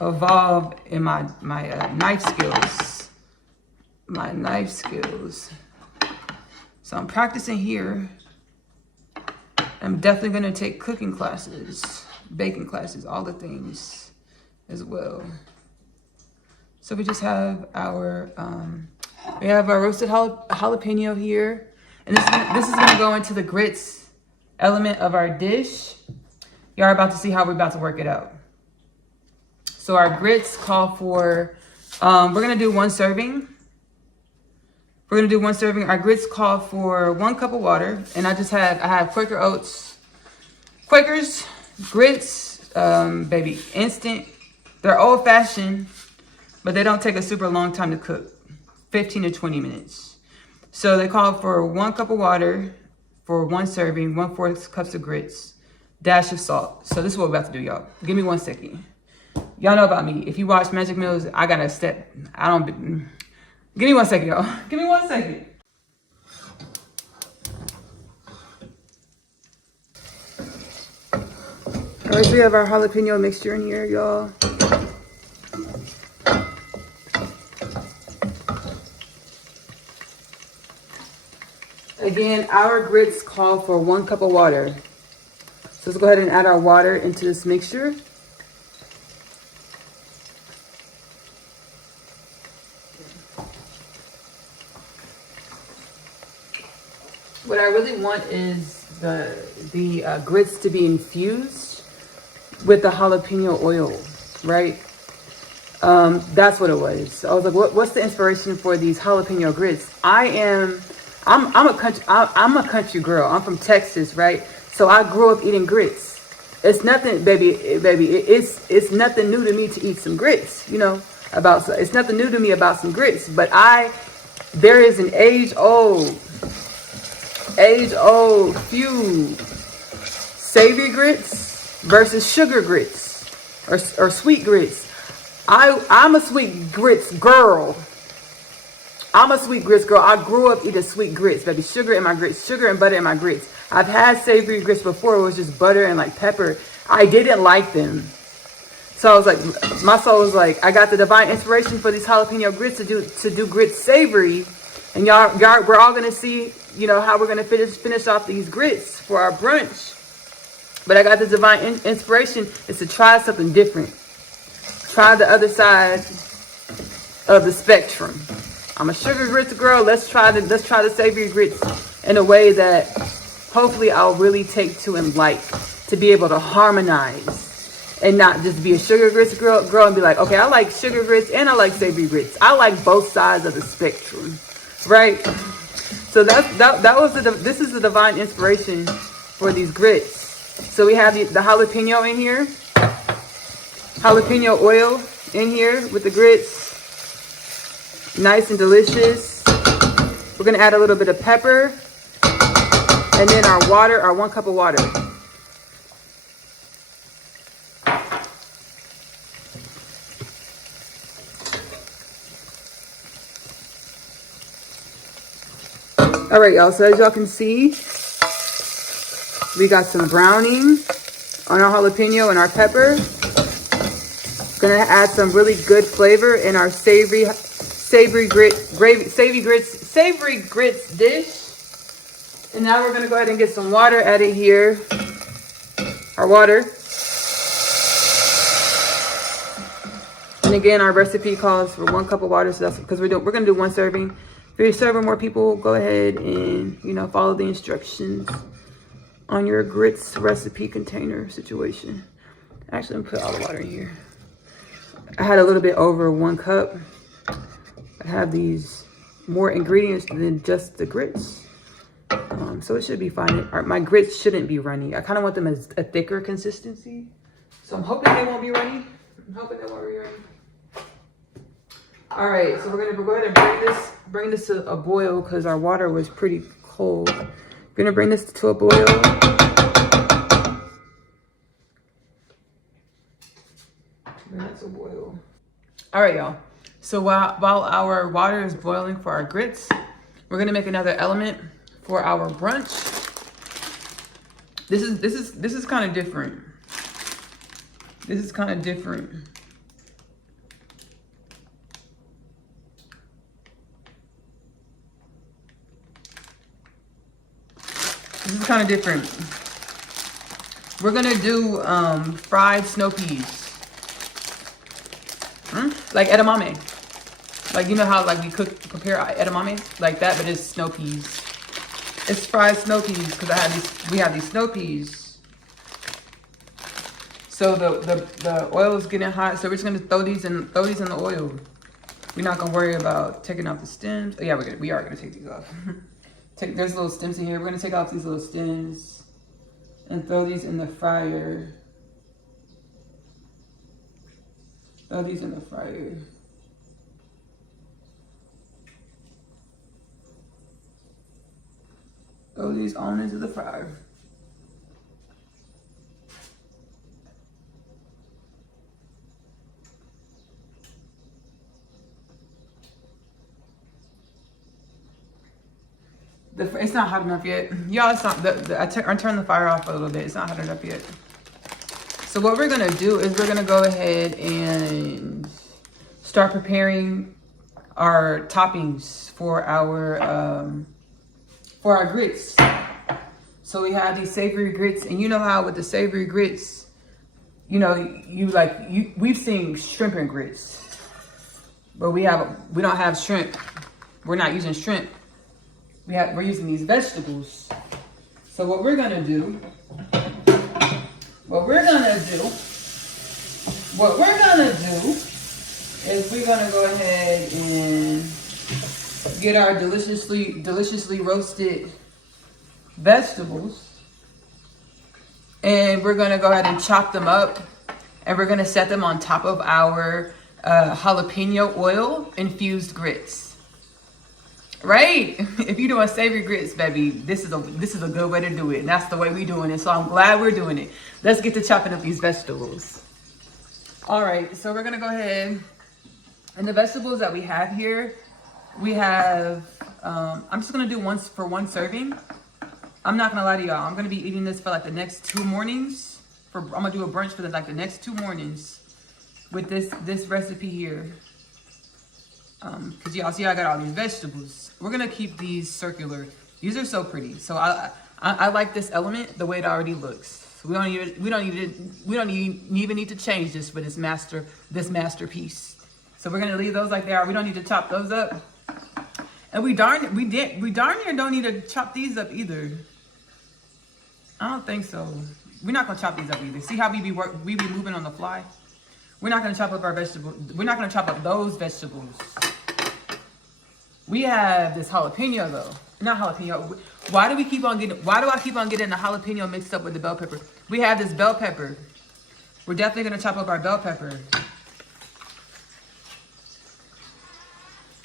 evolve in my knife skills. My knife skills. So I'm practicing here. I'm definitely gonna take cooking classes, baking classes, all the things as well. So we just have our, we have our roasted jalapeno here. And this is gonna go into the grits element of our dish. Y'all are about to see how we're about to work it out. So our grits call for, we're gonna do 1 serving. We're gonna do 1 serving. Our grits call for 1 cup of water. And I have Quaker Oats, Quakers, grits, baby, instant. They're old fashioned, but they don't take a super long time to cook, 15 to 20 minutes. So they call for 1 cup of water for 1 serving, 1/4 cups of grits, dash of salt. So this is what we're about to do, y'all. Give me 1 second. Y'all know about me. If you watch Magic Meals, I gotta step. Give me 1 second, y'all. Give me 1 second. All right, so we have our jalapeno mixture in here, y'all. Again, our grits call for 1 cup of water. So let's go ahead and add our water into this mixture. What I really want is the grits to be infused with the jalapeno oil, right? That's what it was. I was like, what's the inspiration for these jalapeno grits? I'm a country girl. I'm from Texas, right? So I grew up eating grits. It's nothing, baby. It's nothing new to me to eat some grits. You know, it's nothing new to me about some grits. But there is an age old feud: savory grits versus sugar grits or sweet grits. I'm a sweet grits girl. I grew up eating sweet grits, baby. Sugar in my grits, sugar and butter in my grits. I've had savory grits before. It was just butter and like pepper. I didn't like them. So I was like, my soul was like, I got the divine inspiration for these jalapeno grits to do grits savory. And y'all, we're all gonna see, you know, how we're gonna finish off these grits for our brunch. But I got the divine inspiration is to try something different. Try the other side of the spectrum. I'm a sugar grits girl. Let's try the savory grits in a way that hopefully I'll really take to and like, to be able to harmonize and not just be a sugar grits girl and be like, okay, I like sugar grits and I like savory grits. I like both sides of the spectrum, right? So this is the divine inspiration for these grits. So we have the jalapeno in here, jalapeno oil in here with the grits. Nice and delicious. We're gonna add a little bit of pepper and then our water, our 1 cup of water. All right, y'all, so as y'all can see, we got some browning on our jalapeno and our pepper. Gonna add some really good flavor in our savory grits dish. And now we're gonna go ahead and get some water added here. Our water. And again, our recipe calls for 1 cup of water, so that's because we're gonna do 1 serving. If you're serving more people, go ahead and, you know, follow the instructions on your grits recipe container situation. Actually, I'm gonna put all the water in here. I had a little bit over 1 cup. I have these more ingredients than just the grits. So it should be fine. My grits shouldn't be runny. I kind of want them as a thicker consistency. So I'm hoping they won't be runny. All right, so we're gonna go ahead and bring this to a boil because our water was pretty cold. We're gonna bring this to a boil. All right, y'all. So while our water is boiling for our grits, we're gonna make another element for our brunch. This is kind of different. This is kind of different. We're gonna do fried snow peas. Like edamame. Like, you know how like we prepare edamame? Like that, but it's snow peas. It's fried snow peas because we have these snow peas. So the oil is getting hot, so we're just gonna throw these in the oil. We're not gonna worry about taking off the stems. Oh yeah, we are gonna take these off. There's little stems in here. We're gonna take off these little stems and throw these in the fryer. Throw these in the fryer. Throw these on into the fryer. It's not hot enough yet. Y'all, it's not, I turned the fire off a little bit. It's not hot enough yet. So what we're gonna do is we're gonna go ahead and start preparing our toppings for our grits. So we have these savory grits, and you know how with the savory grits, you know, we've seen shrimp and grits, but we don't have shrimp. We're not using shrimp we're using these vegetables. So what we're gonna do is we're gonna go ahead and get our deliciously roasted vegetables, and we're gonna go ahead and chop them up, and we're gonna set them on top of our jalapeno oil infused grits. Right? If you're doing savory grits, baby, this is a good way to do it, and that's the way we're doing it. So I'm glad we're doing it. Let's get to chopping up these vegetables. All right, so we're gonna go ahead, and the vegetables that we have here, we have. I'm just gonna do one serving. I'm not gonna lie to y'all. I'm gonna be eating this for like the next 2 mornings. I'm gonna do a brunch for the next 2 mornings with this recipe here. Cause y'all see I got all these vegetables. We're gonna keep these circular. These are so pretty. So I like this element the way it already looks. So we don't even need to change this for this masterpiece. So we're gonna leave those like they are. We don't need to chop those up. And we darn near don't need to chop these up either. I don't think so. We're not gonna chop these up either. See how we be moving on the fly? We're not gonna chop up our vegetables. We're not gonna chop up those vegetables. We have this jalapeno though. Not jalapeno. Why do I keep on getting the jalapeno mixed up with the bell pepper? We have this bell pepper. We're definitely gonna chop up our bell pepper.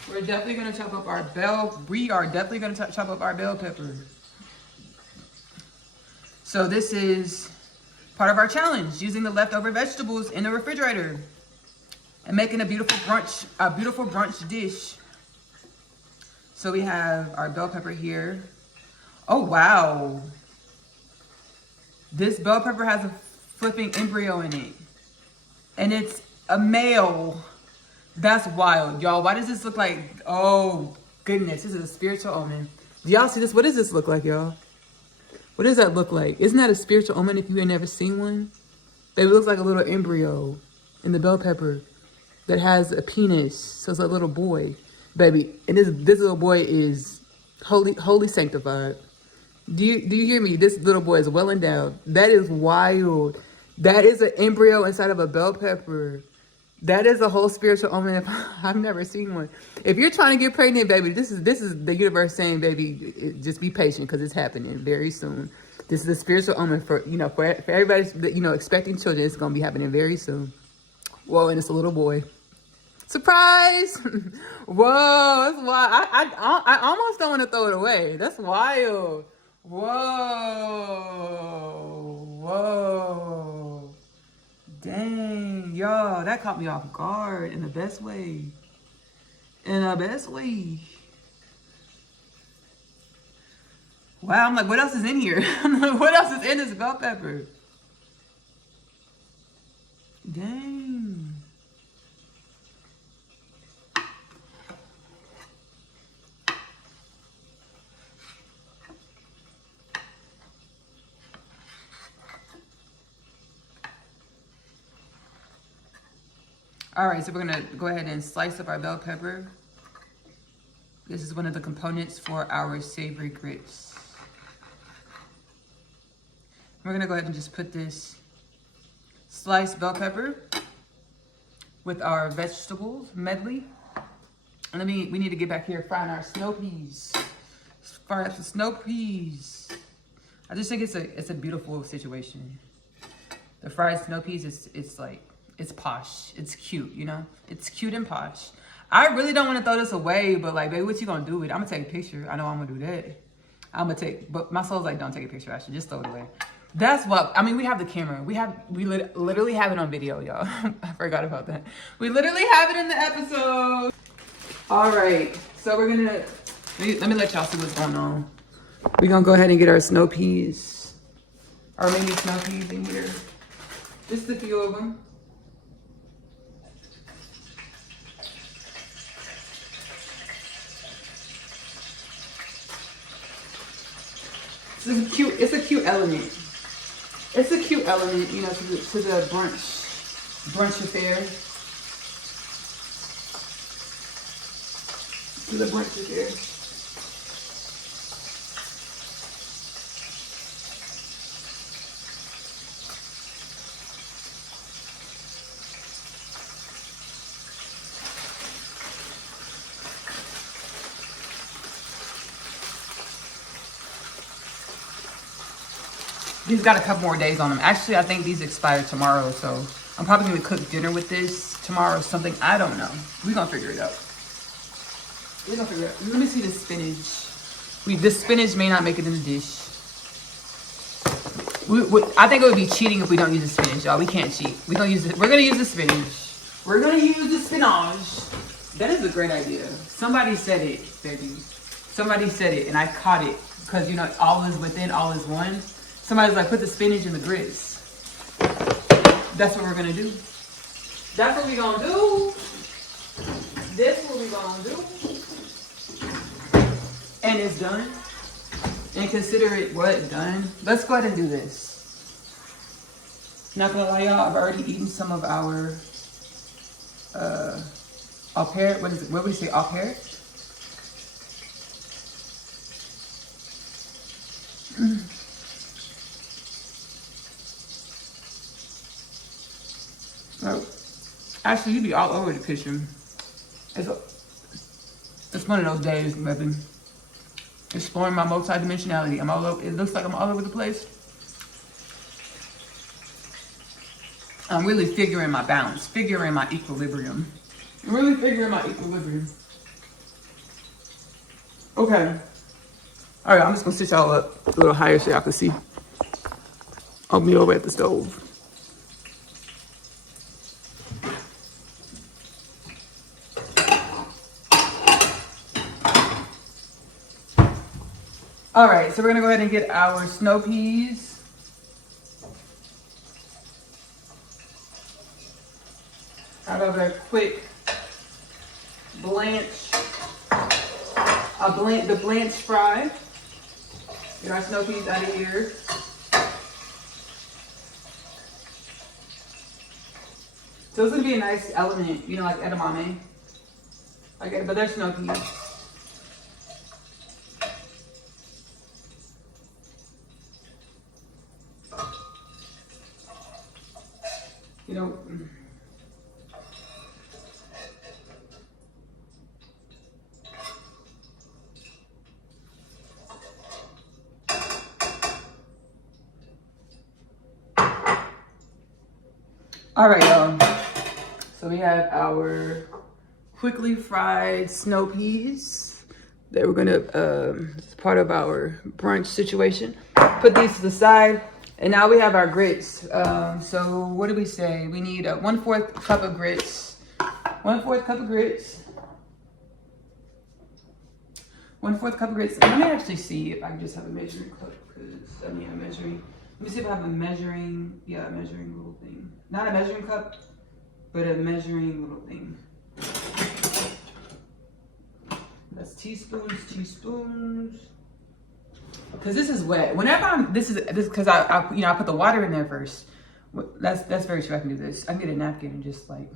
We are definitely gonna chop up our bell pepper. So this is part of our challenge, using the leftover vegetables in the refrigerator and making a beautiful brunch dish. So we have our bell pepper here. Oh wow. This bell pepper has a flipping embryo in it. And it's a male. That's wild, y'all. Why does this look like, oh goodness, this is a spiritual omen. Do y'all see this? What does this look like, y'all? What does that look like? Isn't that a spiritual omen if you ain't never seen one? Baby, it looks like a little embryo in the bell pepper that has a penis. So it's a little boy, baby. And this little boy is holy sanctified. Do you hear me? This little boy is well endowed. That is wild. That is an embryo inside of a bell pepper. That is a whole spiritual omen. I've never seen one. If you're trying to get pregnant, baby, this is the universe saying, baby, just be patient because it's happening very soon. This is a spiritual omen for everybody that, expecting children. It's going to be happening very soon. Whoa, and it's a little boy. Surprise! Whoa, that's wild. I almost don't want to throw it away. That's wild. Whoa. Dang, y'all, that caught me off guard in the best way. Wow, I'm like, what else is in here? What else is in this bell pepper? Dang. All right, so we're gonna go ahead and slice up our bell pepper. This is one of the components for our savory grits. We're gonna go ahead and just put this sliced bell pepper with our vegetables medley. And we need to get back here frying our snow peas. Fry up the snow peas. I just think it's a beautiful situation. The fried snow peas, it's posh. It's cute, It's cute and posh. I really don't want to throw this away, but like, baby, what you gonna do with it? I'm gonna take a picture. I know I'm gonna do that. But my soul's like, don't take a picture. I should just throw it away. That's what, we have the camera. We literally have it on video, y'all. I forgot about that. We literally have it in the episode. All right, so we're gonna, let me let y'all see what's going on. We're gonna go ahead and get our snow peas, our mini snow peas in here. Just a few of them. It's a cute element. It's a cute element, to the brunch affair. To the brunch affair. These got a couple more days on them. Actually, I think these expire tomorrow, so I'm probably gonna cook dinner with this tomorrow or something. I don't know. We're gonna figure it out. We're gonna figure it out. Let me see the spinach. This spinach may not make it in the dish. I think it would be cheating if we don't use the spinach, y'all. We can't cheat. We're gonna use it. We're gonna use the spinach. We're gonna use the spinach. That is a great idea. Somebody said it, baby. Somebody said it, and I caught it because you know all is within, all is one. Somebody's like, put the spinach in the grits. That's what we're gonna do. That's what we're gonna do. That's what we're gonna do. And it's done. And consider it what? Done. Let's go ahead and do this. Not gonna lie, y'all, I've already eaten some of our AuPair. What is it? What would you say? AuPair? Oh, actually, you'd be all over the kitchen. It's one of those days, baby. Exploring my multi-dimensionality. I'm all over. It looks like I'm all over the place. I'm really figuring my balance, figuring my equilibrium. I'm really figuring my equilibrium. Okay. All right, I'm just gonna sit y'all up a little higher so y'all can see. I'll be over at the stove. All right, so we're gonna go ahead and get our snow peas. Out of a quick blanch, the blanch fry. Get our snow peas out of here. So it's gonna be a nice element, you know, like edamame. But they're snow peas. You know, all right, y'all. So we have our quickly fried snow peas that we're gonna, it's part of our brunch situation. Put these to the side. And now we have our grits. So what do we say? We need a 1/4 cup of grits. 1/4 cup of grits. 1/4 cup of grits. Let me actually see if I can just have a measuring cup. Because I mean, a measuring. Let me see if I have a measuring. Yeah, a measuring little thing. Not a measuring cup, but a measuring little thing. That's teaspoons. Because this is wet. Whenever I'm, this because I put the water in there first. That's very true. I can do this. I can get a napkin and just like.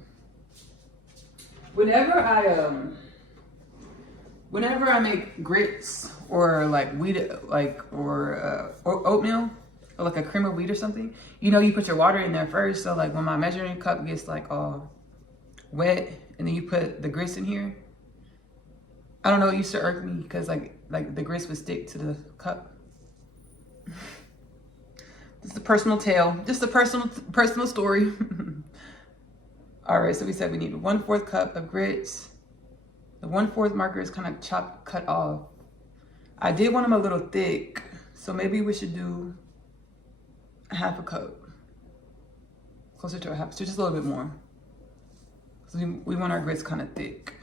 Whenever I make grits or like wheat, or oatmeal, or like a cream of wheat or something, you know, you put your water in there first. So like when my measuring cup gets like all wet, and then you put the grits in here. I don't know. It used to irk me because like the grits would stick to the cup. Just a personal tale. Just a personal story. All right, so we said we need 1/4 cup of grits. The 1/4 marker is kind of cut off. I did want them a little thick, so maybe we should do a 1/2 cup. Closer to a half, so just a little bit more. So we want our grits kind of thick.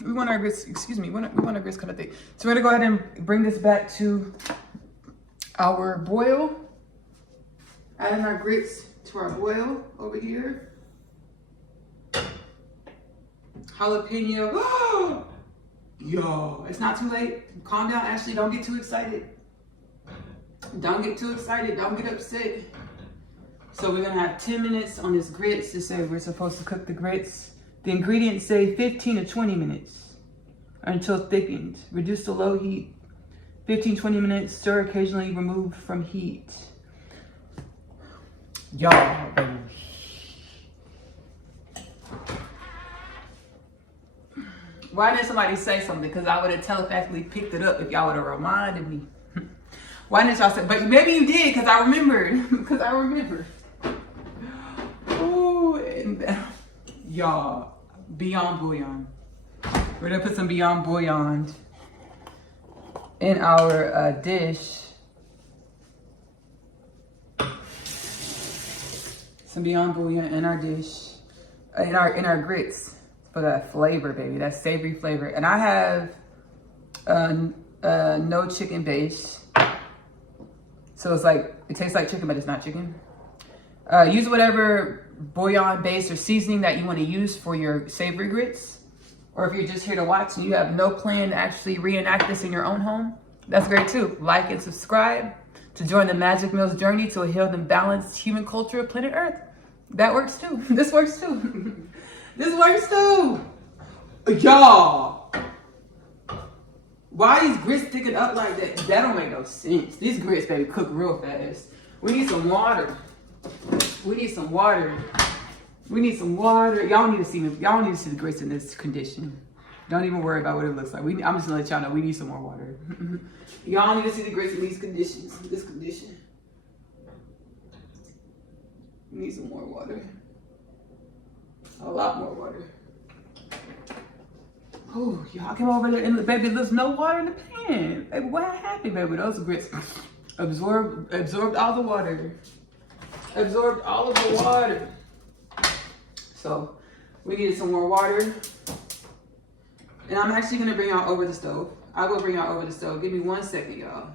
We want our grits, we want our grits kind of thick. So we're gonna go ahead and bring this back to our boil. Adding our grits to our boil over here. Jalapeno. Yo, it's not too late. Calm down, Ashley. Don't get too excited. Don't get too excited. Don't get upset. So we're gonna have 10 minutes on this grits to say we're supposed to cook the grits. The ingredients say 15 to 20 minutes until thickened. Reduce to low heat. 15-20 minutes. Stir occasionally. Remove from heat. Y'all. Why didn't somebody say something? Because I would have telepathically picked it up if y'all would have reminded me. Why didn't y'all say? But maybe you did, because I remembered. Because I remember. Ooh, and y'all, Beyond Bouillon. We're gonna put some Beyond Bouillon in our dish. Some Beyond Bouillon in our dish, in our grits for that flavor, baby, that savory flavor. And I have no chicken base, so it's like it tastes like chicken, but it's not chicken. Use whatever bouillon base or seasoning that you want to use for your savory grits. Or if you're just here to watch and you have no plan to actually reenact this in your own home, that's great too. Like and subscribe to join the Magic Meals journey to a healed and balanced human culture of planet Earth. That works too. This works too. This works too. Y'all, why these grits sticking up like that? That don't make no sense. These grits, baby, cook real fast. We need some water. We need some water. We need some water. Y'all need to see the grits in this condition. Don't even worry about what it looks like. I'm just gonna let y'all know we need some more water. Y'all need to see the grits in these conditions. This condition. We need some more water. A lot more water. Oh, y'all came over there and baby, there's no water in the pan. Baby, what happened, baby? Those grits absorbed all the water. Absorbed all of the water. So we needed some more water. And I'm actually gonna bring y'all over the stove. I will bring y'all over the stove. Give me 1 second, y'all.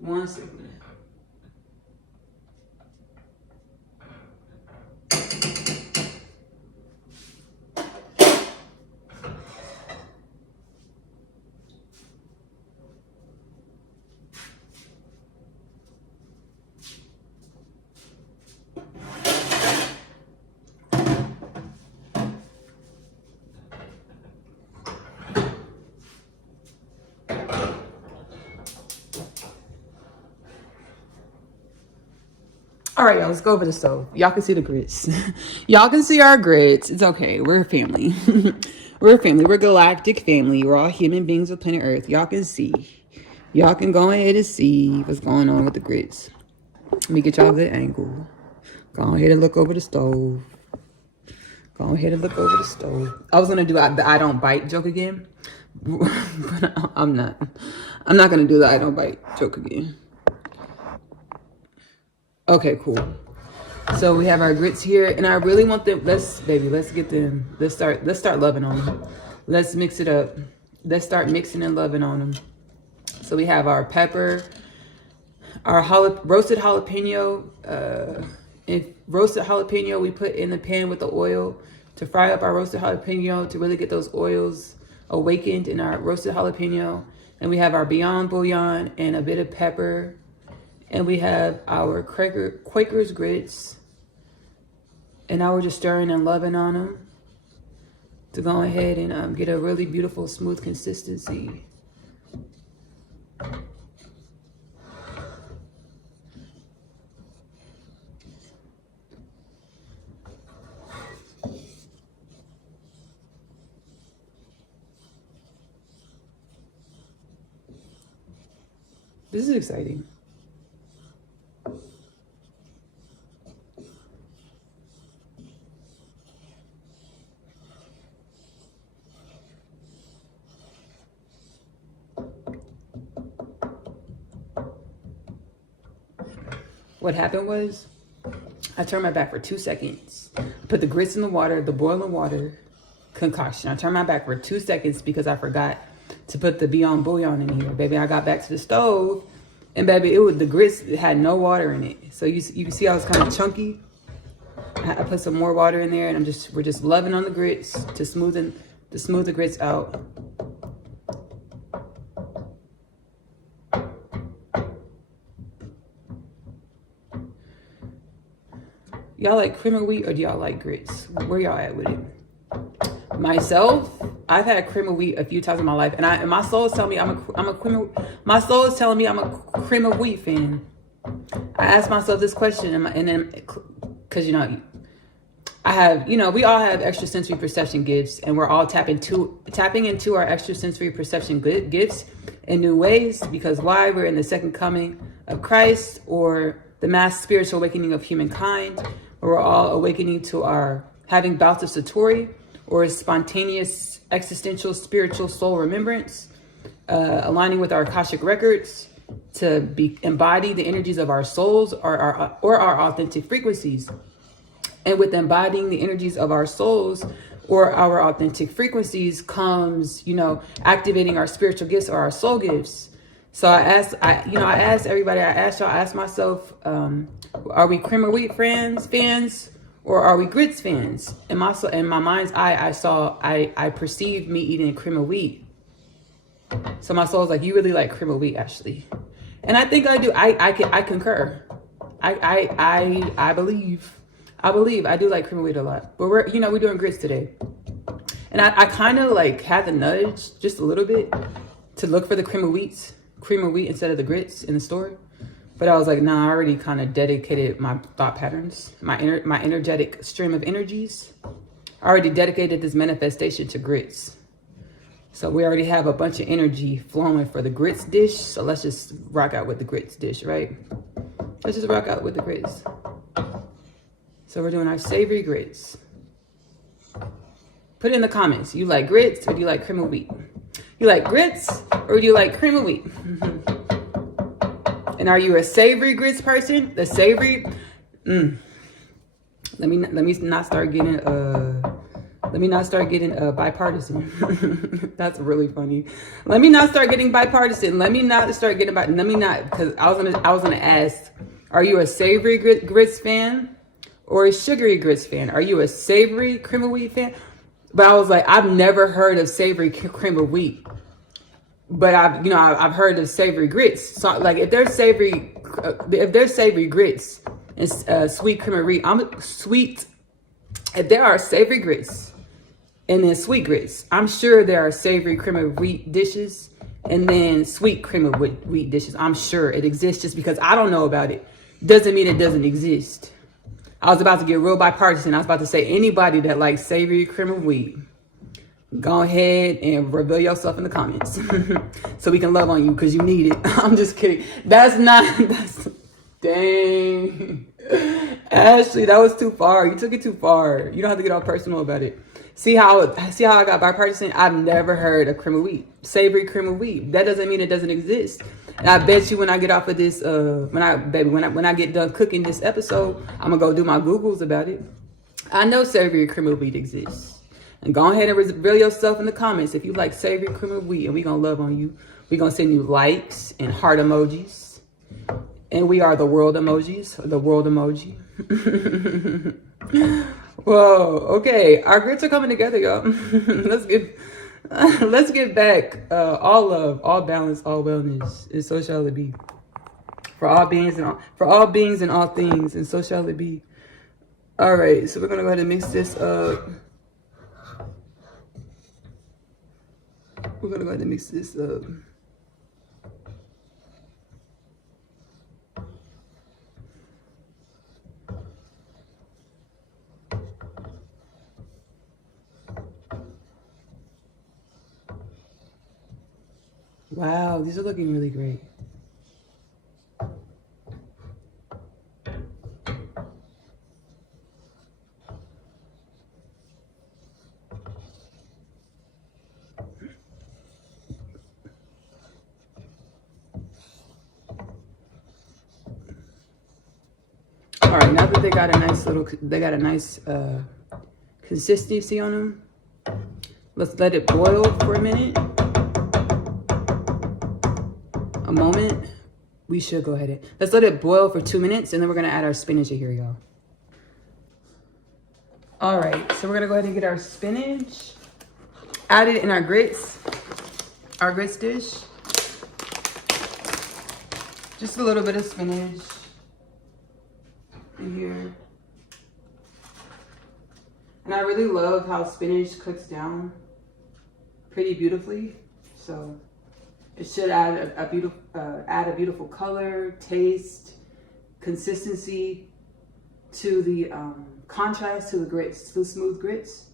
1 second. All right, y'all, let's go over the stove. Y'all can see the grits. Y'all can see our grits. It's okay. We're a family. We're a family. We're a galactic family. We're all human beings of planet Earth. Y'all can see. Y'all can go ahead and see what's going on with the grits. Let me get y'all a good angle. Go ahead and look over the stove. Go ahead and look over the stove. I was going to do the I don't bite joke again. But I'm not. I'm not going to do the I don't bite joke again. Okay, cool. So we have our grits here, and I really want them. Let's get them. Let's start loving on them. Let's mix it up. Let's start mixing and loving on them. So we have our pepper, our roasted jalapeno. Roasted jalapeno we put in the pan with the oil to fry up our roasted jalapeno to really get those oils awakened in our roasted jalapeno. And we have our Beyond Bouillon and a bit of pepper. And we have our Quaker's grits. And now we're just stirring and loving on them to go ahead and get a really beautiful, smooth consistency. This is exciting. What happened was I turned my back for 2 seconds, put the grits in the water, the boiling water concoction. I turned my back for 2 seconds because I forgot to put the Beyond Bouillon in here. Baby, I got back to the stove and baby, the grits had no water in it. So you can see I was kind of chunky. I put some more water in there and we're just loving on the grits to smooth the grits out. Y'all like cream of wheat or do y'all like grits? Where y'all at with it? Myself, I've had cream of wheat a few times in my life, and my soul is telling me I'm a cream of wheat fan. I asked myself this question, and then because I have, we all have extrasensory perception gifts, and we're all tapping into our extrasensory perception gifts in new ways. Because why? We're in the second coming of Christ, or the mass spiritual awakening of humankind, where we're all awakening to our having bouts of satori, or spontaneous existential spiritual soul remembrance, aligning with our Akashic records to embody the energies of our souls, or our authentic frequencies. And with embodying the energies of our souls or our authentic frequencies comes, activating our spiritual gifts or our soul gifts. So I asked everybody, I asked myself, are we cream of wheat fans, or are we grits fans? In my mind's eye, I perceived me eating cream of wheat. So my soul's like, you really like cream of wheat, Ashley. And I think I do. I concur. I believe I do like cream of wheat a lot. But we're doing grits today. And I kind of like had the nudge just a little bit to look for the cream of wheat instead of the grits in the store. But I was like, nah, I already kind of dedicated my thought patterns, my energetic stream of energies. I already dedicated this manifestation to grits. So we already have a bunch of energy flowing for the grits dish. So let's just rock out with the grits dish, right? Let's just rock out with the grits. So we're doing our savory grits. Put it in the comments. You like grits or do you like cream of wheat? You like grits or do you like cream of wheat? And are you a savory grits person? The savory, let me not start getting bipartisan. That's really funny. Let me not start getting bipartisan. Because I was gonna ask, are you a savory grits fan or a sugary grits fan? Are you a savory cream of wheat fan? But I was like, I've never heard of savory cream of wheat, but I've heard of savory grits. So like, if there's savory grits and sweet cream of wheat, if there are savory grits and then sweet grits, I'm sure there are savory cream of wheat dishes and then sweet cream of wheat dishes. I'm sure it exists. Just because I don't know about it doesn't mean it doesn't exist. I was about to get real bipartisan. I was about to say, anybody that likes savory cream of wheat, go ahead and reveal yourself in the comments so we can love on you because you need it. I'm just kidding. Dang. Ashley, that was too far. You took it too far. You don't have to get all personal about it. See how I got bipartisan? I've never heard of cream of wheat, savory cream of wheat. That doesn't mean it doesn't exist. And I bet you when I get off of this, when I get done cooking this episode, I'm gonna go do my Googles about it. I know savory cream of wheat exists. And go ahead and reveal yourself in the comments if you like savory cream of wheat, and we're gonna love on you. We're gonna send you likes and heart emojis. And we are the world emojis, the world emoji. Whoa, okay. Our grits are coming together, y'all. Let's get back. All love, all balance, all wellness, and so shall it be. For all beings and all things, and so shall it be. All right, so we're gonna go ahead and mix this up. Wow, these are looking really great. All right, now that they got a nice consistency on them, let's let it boil for a minute. A moment. We should go ahead and let's let it boil for 2 minutes, and then we're gonna add our spinach here, y'all. All right, so we're gonna go ahead and get our spinach added in our grits dish. Just a little bit of spinach in here. And I really love how spinach cooks down pretty beautifully. So it should add a beautiful color, taste, consistency to the contrast to the grits, to the smooth grits.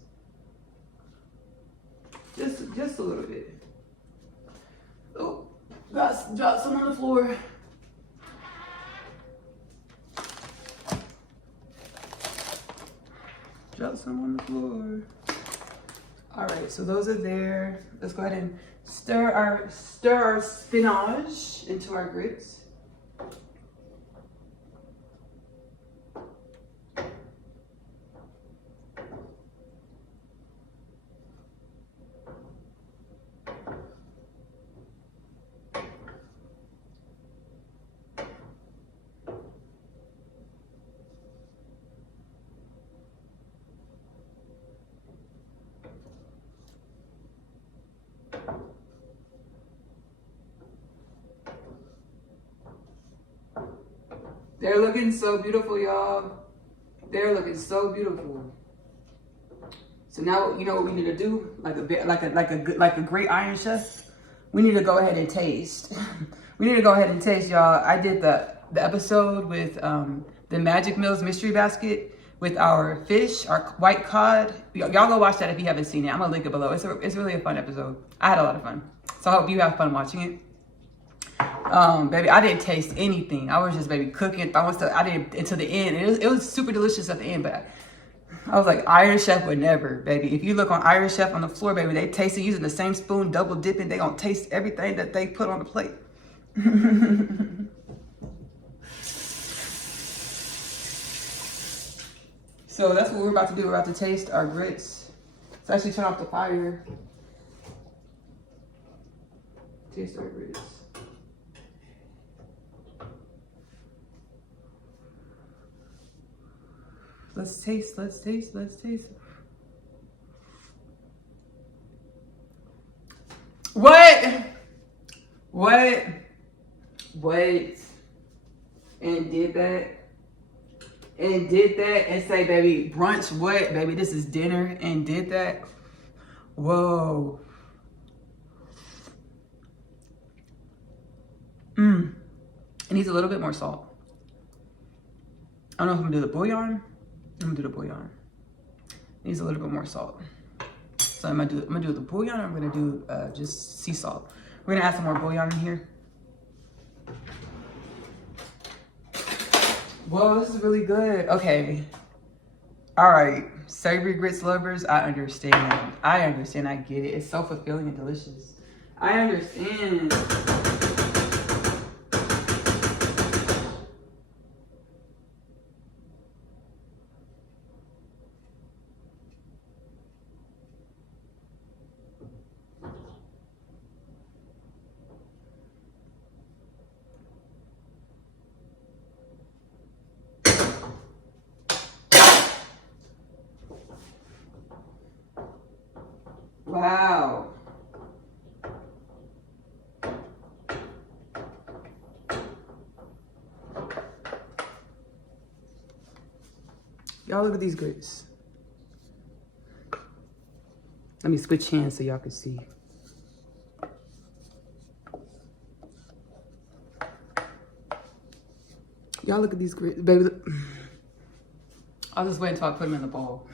Just a little bit. Oh, Drop some on the floor. Drop some on the floor. All right, so those are there. Let's go ahead and stir our spinach into our grits. They're looking so beautiful, y'all. They're looking so beautiful. So now you know what we need to do, like a great Iron Chef. We need to go ahead and taste. We need to go ahead and taste, y'all. I did the episode with the Magic Meals mystery basket with our fish, our white cod. Y'all go watch that if you haven't seen it. I'm gonna link it below. It's really a fun episode. I had a lot of fun. So I hope you have fun watching it. Baby, I didn't taste anything. I was just, baby, cooking, throwing stuff. I didn't until the end. It was super delicious at the end, but I was like, Iron Chef would never, baby. If you look on Iron Chef on the floor, baby, they taste it using the same spoon, double dipping. They gonna taste everything that they put on the plate. So that's what we're about to do. We're about to taste our grits. So actually turn off the fire. Taste our grits. Let's taste. What? And did that? And say, baby, brunch, what? Baby, this is dinner, and did that? Whoa. It needs a little bit more salt. I don't know if I'm gonna do the bouillon. I'm gonna do the bouillon. It needs a little bit more salt. So I'm gonna do the bouillon. Or I'm gonna do just sea salt. We're gonna add some more bouillon in here. Whoa, this is really good. Okay. All right, savory grits lovers, I understand. I get it. It's so fulfilling and delicious. I understand. Wow. Y'all look at these grits. Let me switch hands so y'all can see. Y'all look at these grits, baby. I'll just wait until I put them in the bowl.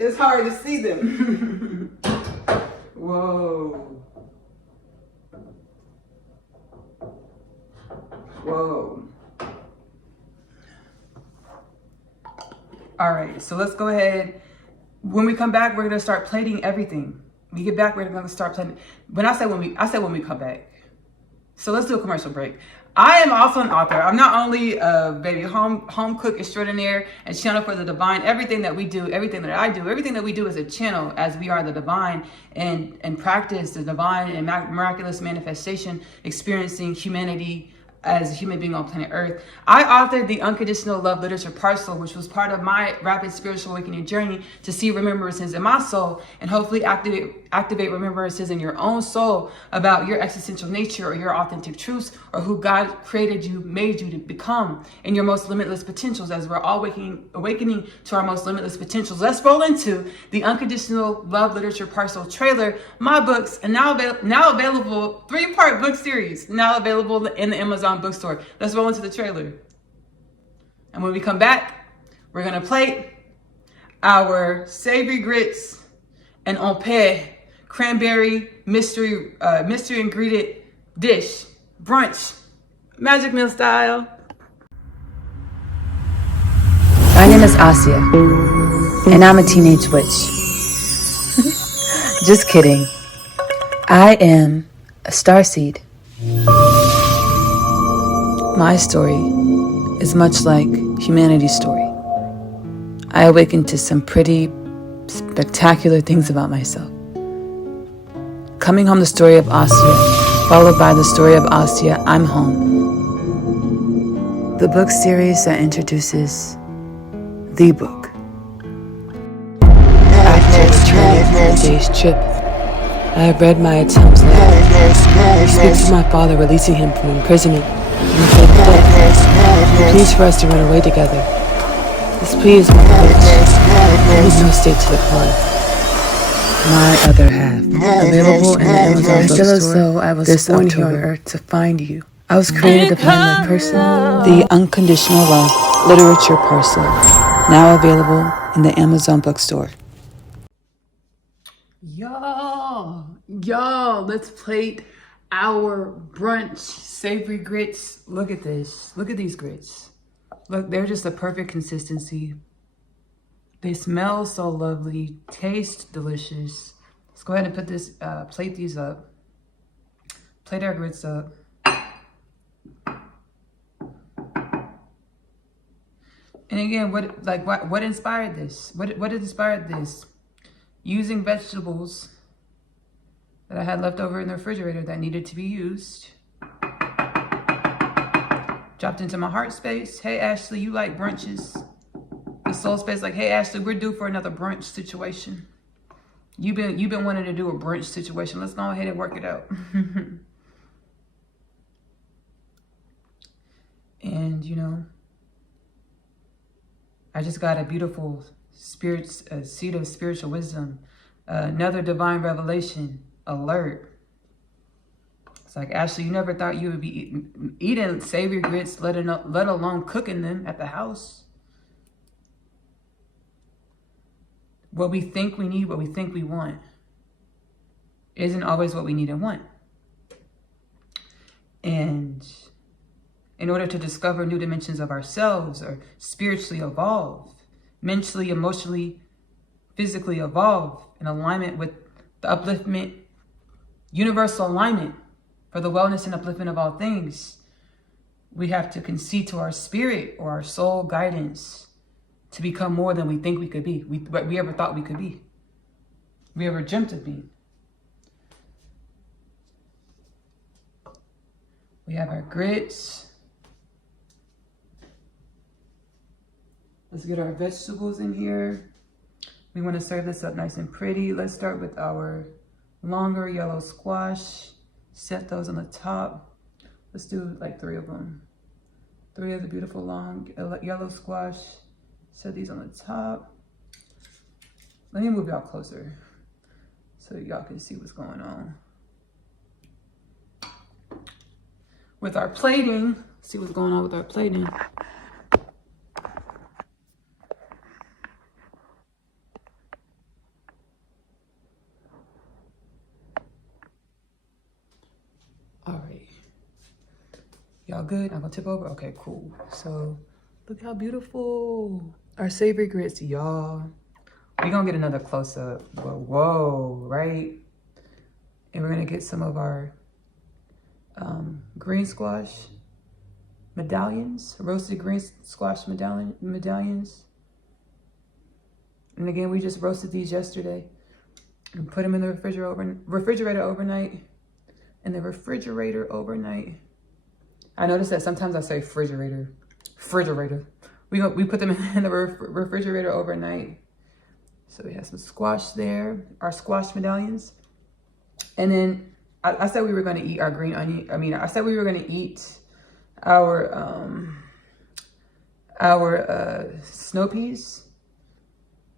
It's hard to see them. Whoa. Whoa. All right, so let's go ahead. When we come back, we're gonna start plating everything. When we get back, we're gonna start plating. When I say when we come back. So let's do a commercial break. I am also an author. I'm not only a baby home cook extraordinaire and channel for the divine. Everything that we do, everything that I do, everything that we do is a channel as we are the divine and practice the divine and miraculous manifestation, experiencing humanity as a human being on planet Earth. I authored the Unconditional Love Literature Parcel, which was part of my rapid spiritual awakening journey to see remembrances in my soul and hopefully activate remembrances in your own soul about your existential nature or your authentic truths or who God created you, made you to become in your most limitless potentials as we're all awakening to our most limitless potentials. Let's roll into the Unconditional Love Literature Parcel trailer, my books, and now available 3-part book series, now available in the Amazon bookstore. Let's roll into the trailer. And when we come back, we're gonna plate our savory grits and AuPair cranberry mystery ingredient dish. Brunch. Magic Meal style. My name is Asia, and I'm a teenage witch. Just kidding. I am a starseed. My story is much like humanity's story. I awakened to some pretty spectacular things about myself. Coming home, the story of Asia, followed by the story of Asia, I'm home. The book series that introduces the book. After returning from the day's trip, I have read my attempts letter. He speaks of my father releasing him from imprisonment and the fate of death. He pleads for us to run away together. This plea is one which I need no state to decline. My other half, available in the Amazon bookstore. Still as though I was born here on earth to find you. I was created to find my person, the unconditional love literature parcel, now available in the Amazon bookstore. Y'all, let's plate our brunch savory grits. Look at this. Look at these grits. Look, they're just a perfect consistency. They smell so lovely, taste delicious. Let's go ahead and put this, plate these up. Plate our grits up. And again, what inspired this? What inspired this? Using vegetables that I had left over in the refrigerator that needed to be used. Dropped into my heart space. Hey, Ashley, you like brunches? The soul space, like, hey, Ashley, we're due for another brunch situation. You've been wanting to do a brunch situation. Let's go ahead and work it out. And, you know, I just got a beautiful seed of spiritual wisdom. Another divine revelation alert. It's like, Ashley, you never thought you would be eating savory grits, let alone cooking them at the house. What we think we need, what we think we want, isn't always what we need and want. And in order to discover new dimensions of ourselves, or spiritually evolve, mentally, emotionally, physically evolve in alignment with the upliftment, universal alignment for the wellness and upliftment of all things, we have to concede to our spirit or our soul guidance to become more than we think we could be, what we ever thought we could be, we ever dreamt of being. We have our grits. Let's get our vegetables in here. We want to serve this up nice and pretty. Let's start with our longer yellow squash. Set those on the top. Let's do like 3 of them. 3 of the beautiful long yellow squash. Set these on the top. Let me move y'all closer so y'all can see what's going on. With our plating, see what's going on with our plating. All right. Y'all good? I'm gonna tip over? Okay, cool. So look how beautiful our savory grits, y'all. We're gonna get another close-up. Whoa, right? And we're gonna get some of our green squash medallions, roasted green squash medallions. And again, we just roasted these yesterday and put them in the refrigerator overnight. In the refrigerator overnight. I noticed that sometimes I say refrigerator. We put them in the refrigerator overnight. So we have some squash there, our squash medallions. And then I said we were going to eat our green onion. I said we were going to eat our snow peas.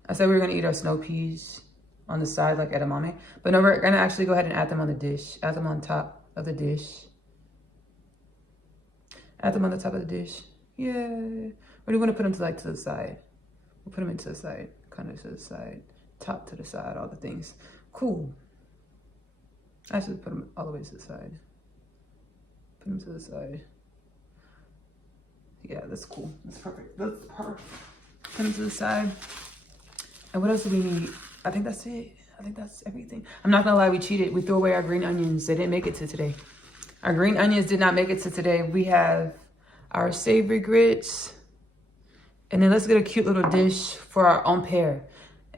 I said we were going to eat our snow peas on the side like edamame. But no, we're going to actually go ahead and add them on the dish. Add them on top of the dish. Add them on the top of the dish. Yeah. Or do you want to put them to the side? We'll put them into the side. Kind of to the side. Top to the side. All the things. Cool. I should put them all the way to the side. Put them to the side. Yeah, that's cool. That's perfect. That's perfect. Put them to the side. And what else do we need? I think that's it. I think that's everything. I'm not gonna lie, we cheated. We threw away our green onions. They didn't make it to today. Our green onions did not make it to today. We have our savory grits. And then let's get a cute little dish for our AuPair.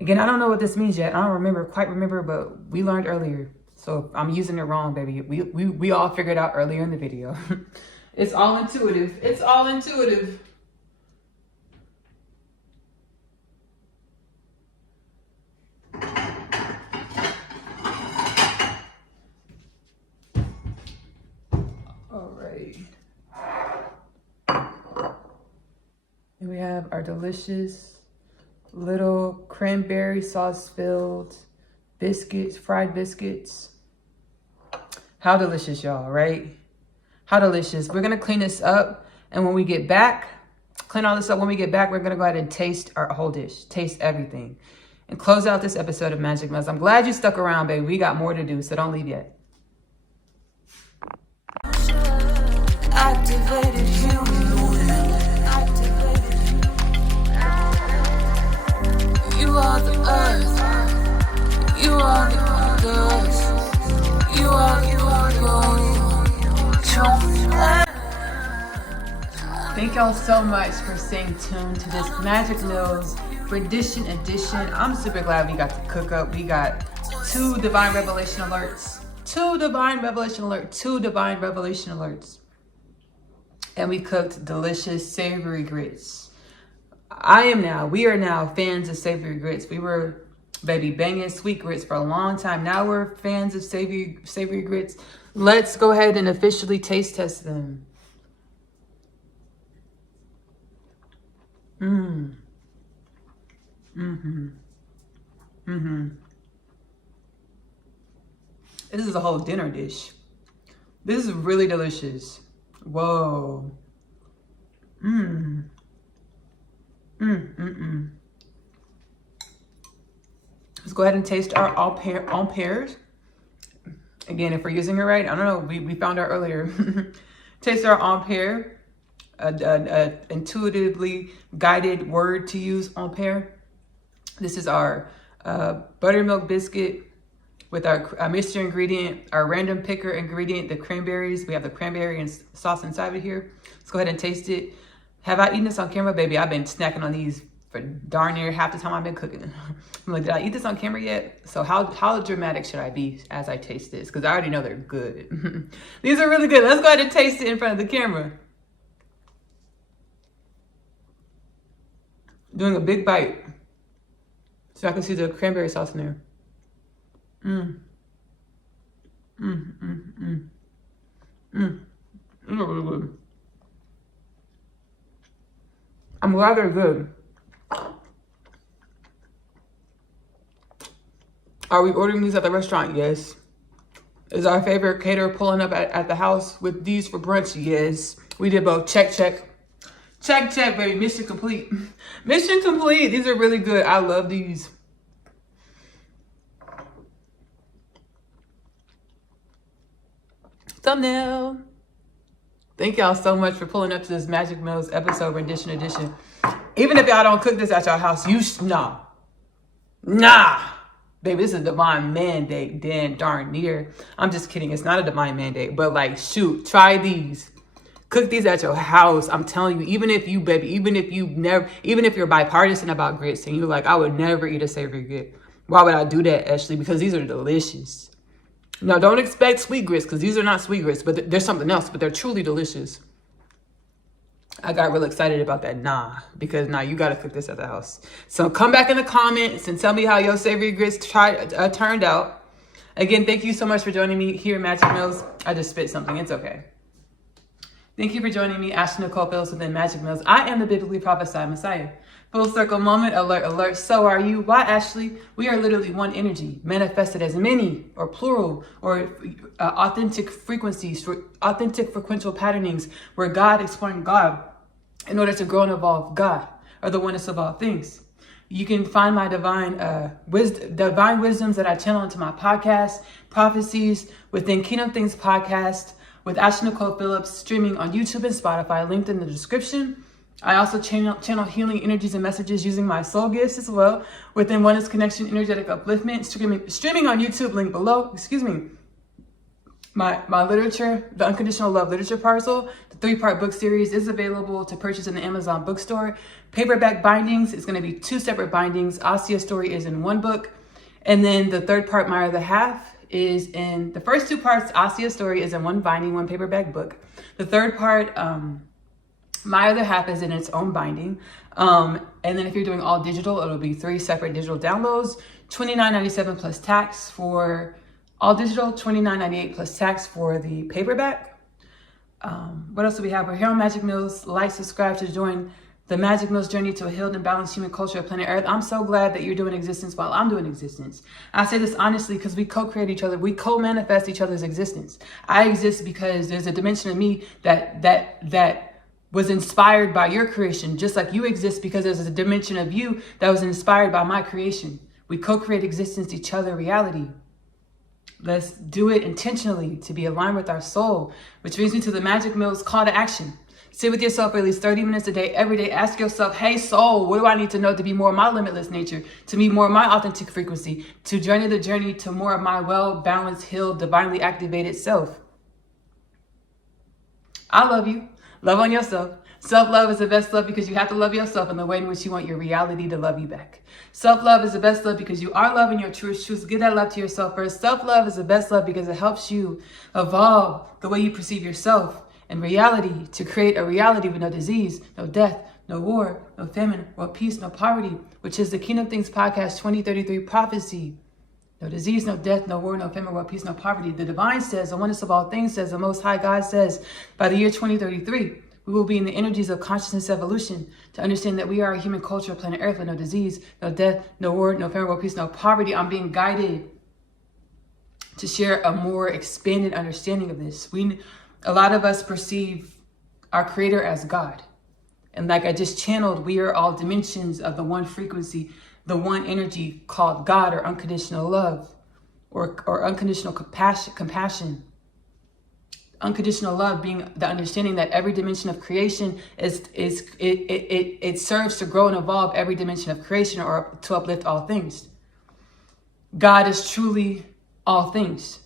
Again, I don't know what this means yet. I don't quite remember, but we learned earlier. So I'm using it wrong, baby. We all figured out earlier in the video. It's all intuitive. It's all intuitive. All right. And we have our delicious little cranberry sauce filled biscuits, fried biscuits. How delicious, y'all, right? How delicious. We're gonna clean this up, and when we get back, clean all this up. When we get back, we're gonna go ahead and taste our whole dish, taste everything, and close out this episode of Magic Meals. I'm glad you stuck around, baby. We got more to do, so don't leave yet. Activated human. Activated. You are the earth. You are the universe. You are the Thank y'all so much for staying tuned to this Magic Meals rendition edition. I'm super glad we got to cook up. We got 2 divine revelation alerts. 2 divine revelation alerts. 2 divine revelation alerts. And we cooked delicious savory grits. We are now fans of savory grits. We were, baby, banging sweet grits for a long time. Now we're fans of savory grits. Let's go ahead and officially taste test them. This is a whole dinner dish. This is really delicious. Whoa. Let's go ahead and taste our AuPairs. Again, if we're using it right, I don't know. We found out earlier. Taste our AuPair. Intuitively guided word to use AuPair. This is our buttermilk biscuit with our mixture ingredient, our random picker ingredient, the cranberries. We have the cranberry and sauce inside of here. Let's go ahead and taste it. Have I eaten this on camera? Baby, I've been snacking on these for darn near half the time I've been cooking. I'm like, did I eat this on camera yet? So how dramatic should I be as I taste this? Because I already know they're good. These are really good. Let's go ahead and taste it in front of the camera. Doing a big bite so I can see the cranberry sauce in there. These are really good. I'm glad they're good. Are we ordering these at the restaurant? Yes. Is our favorite caterer pulling up at the house with these for brunch? Yes. We did both. Check, check. Check, check, baby. Mission complete. Mission complete. These are really good. I love these. Thumbnail. Thank y'all so much for pulling up to this Magic Meals episode rendition edition. Even if y'all don't cook this at your house, nah. Baby, this is a divine mandate, damn darn near. I'm just kidding. It's not a divine mandate, but like, shoot, try these. Cook these at your house. I'm telling you, even if you're bipartisan about grits and you're like, I would never eat a savory grit. Why would I do that, Ashley? Because these are delicious. Now, don't expect sweet grits because these are not sweet grits, but there's something else, but they're truly delicious. I got real excited about that. Because you got to cook this at the house. So come back in the comments and tell me how your savory grits turned out. Again, thank you so much for joining me here at Magic Meals. I just spit something. It's okay. Thank you for joining me, Nicole Phillips within Magic Meals. I am the biblically prophesied Messiah. Full circle moment, alert, alert. So are you. Why, Ashley? We are literally one energy, manifested as many or plural or authentic frequencies, authentic frequential patternings where God exploring God in order to grow and evolve God or the oneness of all things. You can find my divine wisdoms that I channel into my podcast, Prophecies Within Kingdom Things podcast with Nicole Phillips, streaming on YouTube and Spotify, linked in the description. I also channel healing energies and messages using my soul gifts as well within Oneness Connection, Energetic Upliftment, streaming on YouTube, link below. Excuse me. My literature, the Unconditional Love Literature Parcel, the 3-part book series is available to purchase in the Amazon bookstore. Paperback bindings is going to be 2 separate bindings. Osea Story is in 1 book. And then the 3rd part, My Other Half, is in the first 2 parts. Osea Story is in 1 binding, 1 paperback book. The 3rd part, My Other Half, is in its own binding. And then if you're doing all digital, it'll be 3 separate digital downloads, $29.97 plus tax for all digital, $29.98 plus tax for the paperback. What else do we have? We're here on Magic Mills. Like, subscribe to join the Magic Mills journey to a healed and balanced human culture of planet Earth. I'm so glad that you're doing existence while I'm doing existence. I say this honestly because we co-create each other. We co-manifest each other's existence. I exist because there's a dimension of me that was inspired by your creation, just like you exist because there's a dimension of you that was inspired by my creation. We co-create existence, each other, reality. Let's do it intentionally to be aligned with our soul, which brings me to the Magic Mills call to action. Sit with yourself for at least 30 minutes a day, every day. Ask yourself, hey, soul, what do I need to know to be more of my limitless nature, to be more of my authentic frequency, to journey the journey to more of my well-balanced, healed, divinely activated self? I love you. Love on yourself. Self-love is the best love because you have to love yourself in the way in which you want your reality to love you back. Self-love is the best love because you are loving your truest truths. Give that love to yourself first. Self-love is the best love because it helps you evolve the way you perceive yourself and reality to create a reality with no disease, no death, no war, no famine, world peace, no poverty, which is the Kingdom Things Podcast 2033 prophecy. No disease, no death, no war, no famine, world peace, no poverty. The divine says, the oneness of all things says, the Most High God says, by the year 2033, we will be in the energies of consciousness evolution to understand that we are a human culture of planet Earth with no disease, no death, no war, no famine, world peace, no poverty. I'm being guided to share a more expanded understanding of this. A lot of us perceive our creator as God. And like I just channeled, we are all dimensions of the one frequency, the one energy called God, or unconditional love, or unconditional compassion. Unconditional love being the understanding that every dimension of creation it serves to grow and evolve every dimension of creation, or to uplift all things. God is truly all things.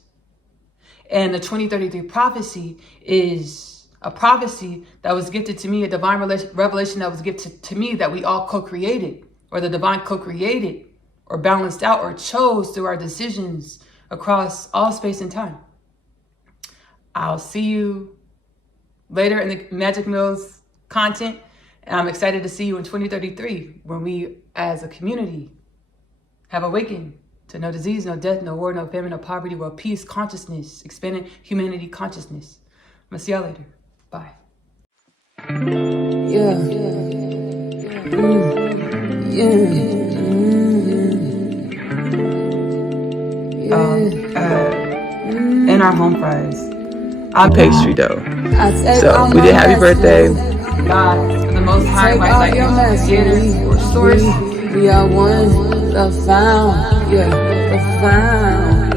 And the 2033 prophecy is a prophecy that was gifted to me, a divine revelation that was gifted to me, that we all co-created, or the divine co-created, or balanced out, or chose through our decisions across all space and time. I'll see you later in the Magic Mills content. And I'm excited to see you in 2033 when we as a community have awakened to no disease, no death, no war, no famine, no poverty, world peace, consciousness, expanded humanity consciousness. I'm going to see y'all later. Bye. In our home fries, I'm pastry dough. So we did happy birthday. God, the Most High, right, like creator or source. We are one, the found, the found.